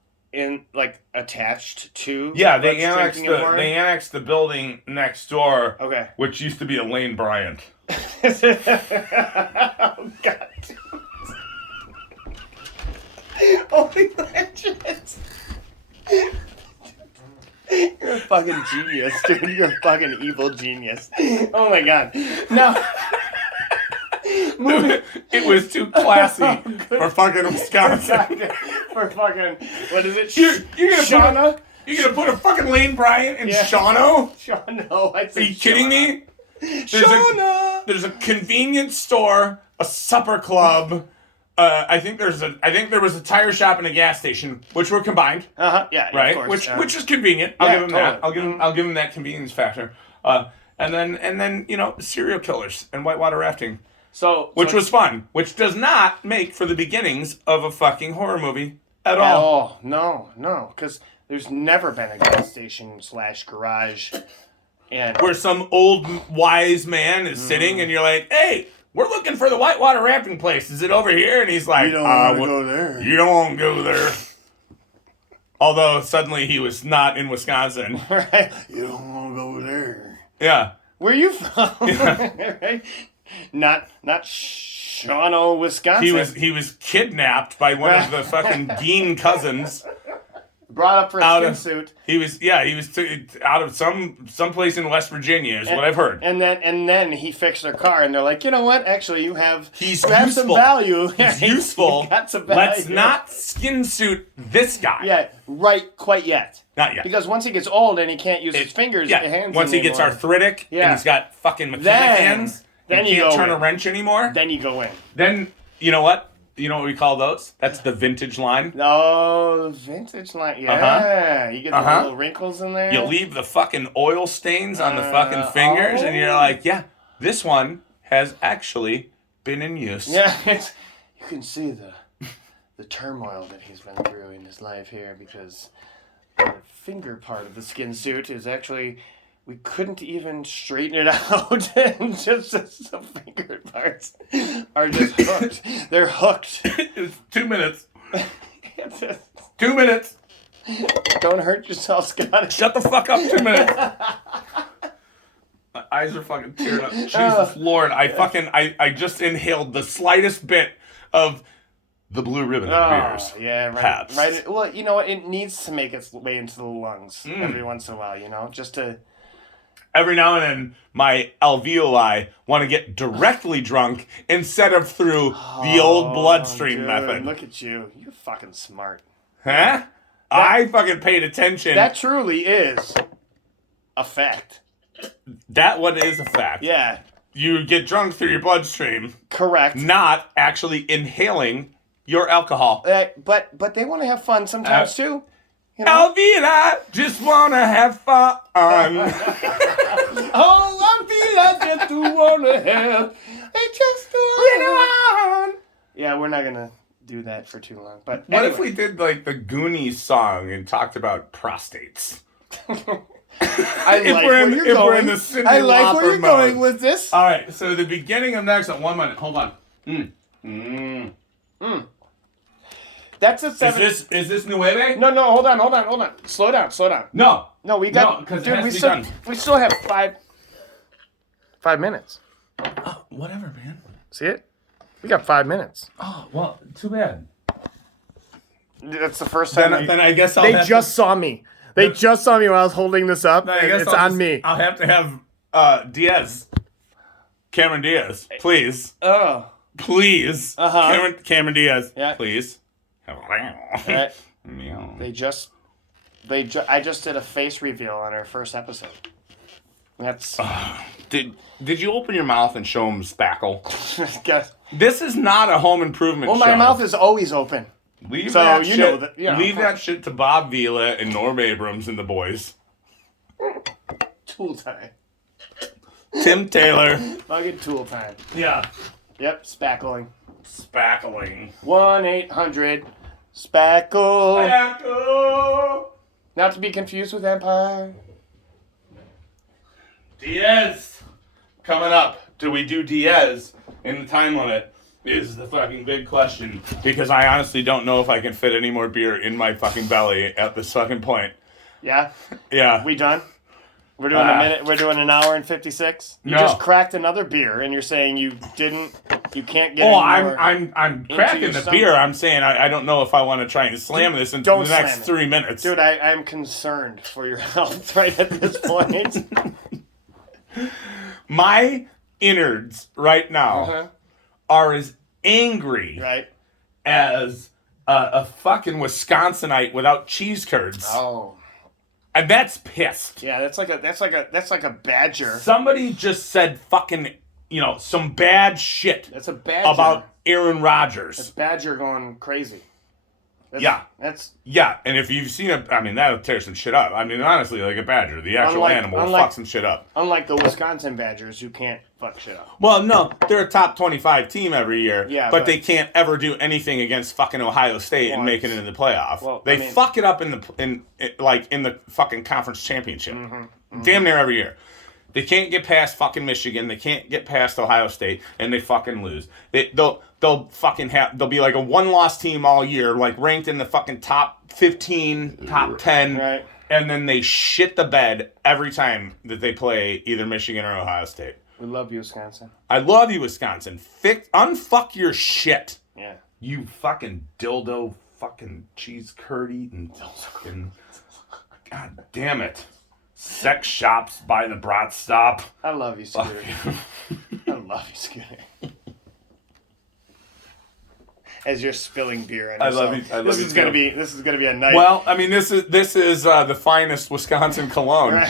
attached to? Yeah, Bud's they annexed the building next door. Okay. Which used to be a Lane Bryant. Oh God. Holy legends. You're a fucking genius, dude. You're a fucking evil genius. Oh my God. No. It was too classy for fucking Wisconsin. For fucking, what is it? You're gonna Shauna? You're gonna put a fucking Lane Bryant in Shawano? Shawano. Are you kidding me? There's a convenience store, a supper club. I think there was a tire shop and a gas station, which were combined. Yeah. Right. Of course. Which is convenient. I'll give him that. Totally. I'll give him that convenience factor. And then serial killers and whitewater rafting. Which was fun. Which does not make for the beginnings of a fucking horror movie at all. No, because there's never been a gas station / garage, and where some old wise man is sitting, and you're like, "Hey, we're looking for the whitewater rafting place. Is it over here?" And he's like, "You don't want to go there. You don't want to go there." Although suddenly he was not in Wisconsin. Right? You don't want to go there. Yeah. Where are you from? Yeah. Right? Not Shawano, Wisconsin. He was kidnapped by one of the fucking Dean cousins. Brought up for a skin suit. He was out of some place in West Virginia is what I've heard. And then he fixed their car, and they're like, you know what? Actually, you have some useful. value. He's useful. Got some value. Let's not skin suit this guy. Yeah, right. Quite yet. Not yet. Because once he gets old and he can't use his fingers, hands once he gets arthritic, and he's got fucking mechanic hands, then he you can't go turn in. a wrench anymore. Then you go in. Then you know what? You know what we call those? That's the vintage line. Oh, the vintage line. Yeah. You get the little wrinkles in there. You leave the fucking oil stains on the fucking fingers, and you're like, yeah, this one has actually been in use. Yeah, you can see the turmoil that he's been through in his life here, because the finger part of the skin suit is actually, we couldn't even straighten it out, and just the finger parts are just hooked. They're hooked. It's 2 minutes. 2 minutes. Don't hurt yourself, Scott. Shut the fuck up. 2 minutes. My eyes are fucking tearing up. Jesus Lord. I just inhaled the slightest bit of the blue ribbon of beers. Yeah, right. Pabst. Right. Well, you know what? It needs to make its way into the lungs every once in a while, just to... Every now and then, my alveoli want to get directly drunk instead of through the old bloodstream method. Look at you. You're fucking smart. Huh? I fucking paid attention. That truly is a fact. That one is a fact. Yeah. You get drunk through your bloodstream. Correct. Not actually inhaling your alcohol. But they want to have fun sometimes too. You know? Alvila, just want to have fun. Oh, Alvila, just want to have. Just want to. Yeah, we're not going to do that for too long. But what anyway. if we did like the Goonies song and talked about prostates? I like where you're going. I like where you're going with this. All right, so the beginning of next one. 1 minute. Hold on. That's a 7. Is this Nueve? No, hold on. Slow down. No, we got. because dude, we still have 5 minutes. Oh, whatever, man. See it? We got 5 minutes. Oh, well, too bad. That's the first time. Then I guess they just saw me. They just saw me when I was holding this up. It's on me. I'll have to have Diaz, Cameron Diaz, please. Oh, please. Cameron Diaz, yeah. please. Right. I just did a face reveal on our first episode. That's. Did you open your mouth and show him spackle? Guess. This is not a home improvement show. Well, my mouth is always open. Leave so that you shit, know that. Leave that shit to Bob Vila and Norm Abrams and the boys. Tool time. Tim Taylor. Fucking tool time. Yeah. Yep. Spackling. 1-800 Spackle. Spackle. Not to be confused with Empire. Diaz. Coming up. Do we do Diaz in the time limit? Is the fucking big question. Because I honestly don't know if I can fit any more beer in my fucking belly at this fucking point. Yeah? Yeah. We done? We're doing a minute. We're doing an hour and 56. You just cracked another beer, and you're saying you can't get. Oh, I'm cracking the beer. I'm saying I don't know if I want to try and slam this in the next 3 minutes. Dude, I'm concerned for your health right at this point. My innards right now are as angry as a fucking Wisconsinite without cheese curds. Oh. And that's pissed. Yeah, that's like a badger. Somebody just said fucking, some bad shit. That's a badger. About Aaron Rodgers. That's badger going crazy. And if you've seen it, that'll tear some shit up. Honestly, like a badger, the actual animal will fuck some shit up. Unlike the Wisconsin Badgers, who can't fuck shit up. Well, no, they're a top 25 team every year, but they can't ever do anything against fucking Ohio State and make it into the playoff. Well, they fuck it up in the fucking conference championship, damn near every year. They can't get past fucking Michigan. They can't get past Ohio State, and they fucking lose. They'll be like a one-loss team all year, like ranked in the fucking top 15, top 10, and then they shit the bed every time that they play either Michigan or Ohio State. We love you, Wisconsin. I love you, Wisconsin. Unfuck your shit. Yeah. You fucking dildo, fucking cheese curd eating, fucking. God damn it. Sex shops by the brat stop. I love you, Scooter. I love you, Scooter. As you're spilling beer on yourself. I love you. This is gonna be a night. Well, this is the finest Wisconsin cologne.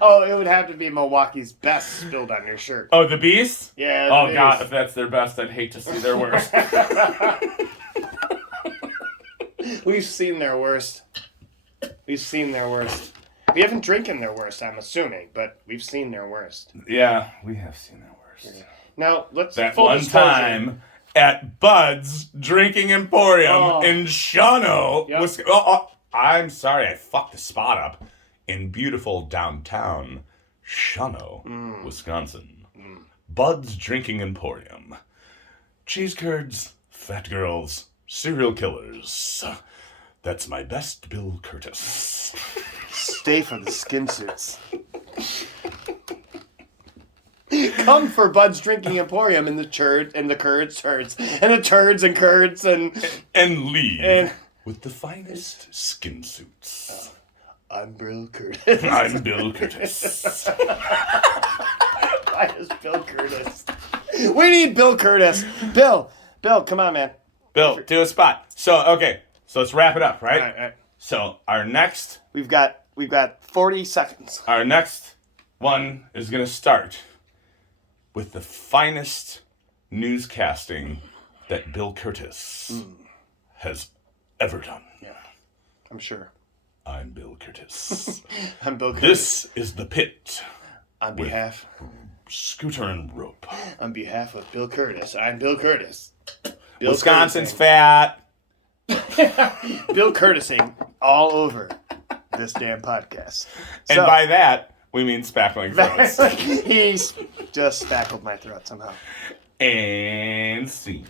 Oh, it would have to be Milwaukee's best spilled on your shirt. Oh, the Beast? Yeah. Oh God, if that's their best, I'd hate to see their worst. We've seen their worst. We haven't drinking their worst, I'm assuming, but we've seen their worst. Yeah, we have seen their worst. Now, let's that full one disclosure. Time at Bud's Drinking Emporium in Shawano, Wisconsin. I'm sorry, I fucked the spot up. In beautiful downtown Shawano, Wisconsin. Bud's Drinking Emporium. Cheese curds, fat girls, serial killers. That's my best Bill Curtis. Stay for the skin suits. Come for Bud's Drinking Emporium and the turds and the turds and the turds and curds and leave with the finest skin suits. I'm Bill Curtis. I'm Bill Curtis. Why is Bill Curtis? We need Bill Curtis. Bill, come on, man. Bill, do a spot. So let's wrap it up, right? All right. So our next We've got 40 seconds. one is gonna start with the finest newscasting that Bill Curtis has ever done. Yeah, I'm sure. I'm Bill Curtis. I'm Bill Curtis. This is the Pit. On behalf Scooter and Rope. of Bill Curtis, I'm Bill Curtis. Bill Wisconsin's Curtising. fat. Bill Curtising all over this damn podcast. And by that, we mean spackling throats. He's just spackled my throat somehow. And scene.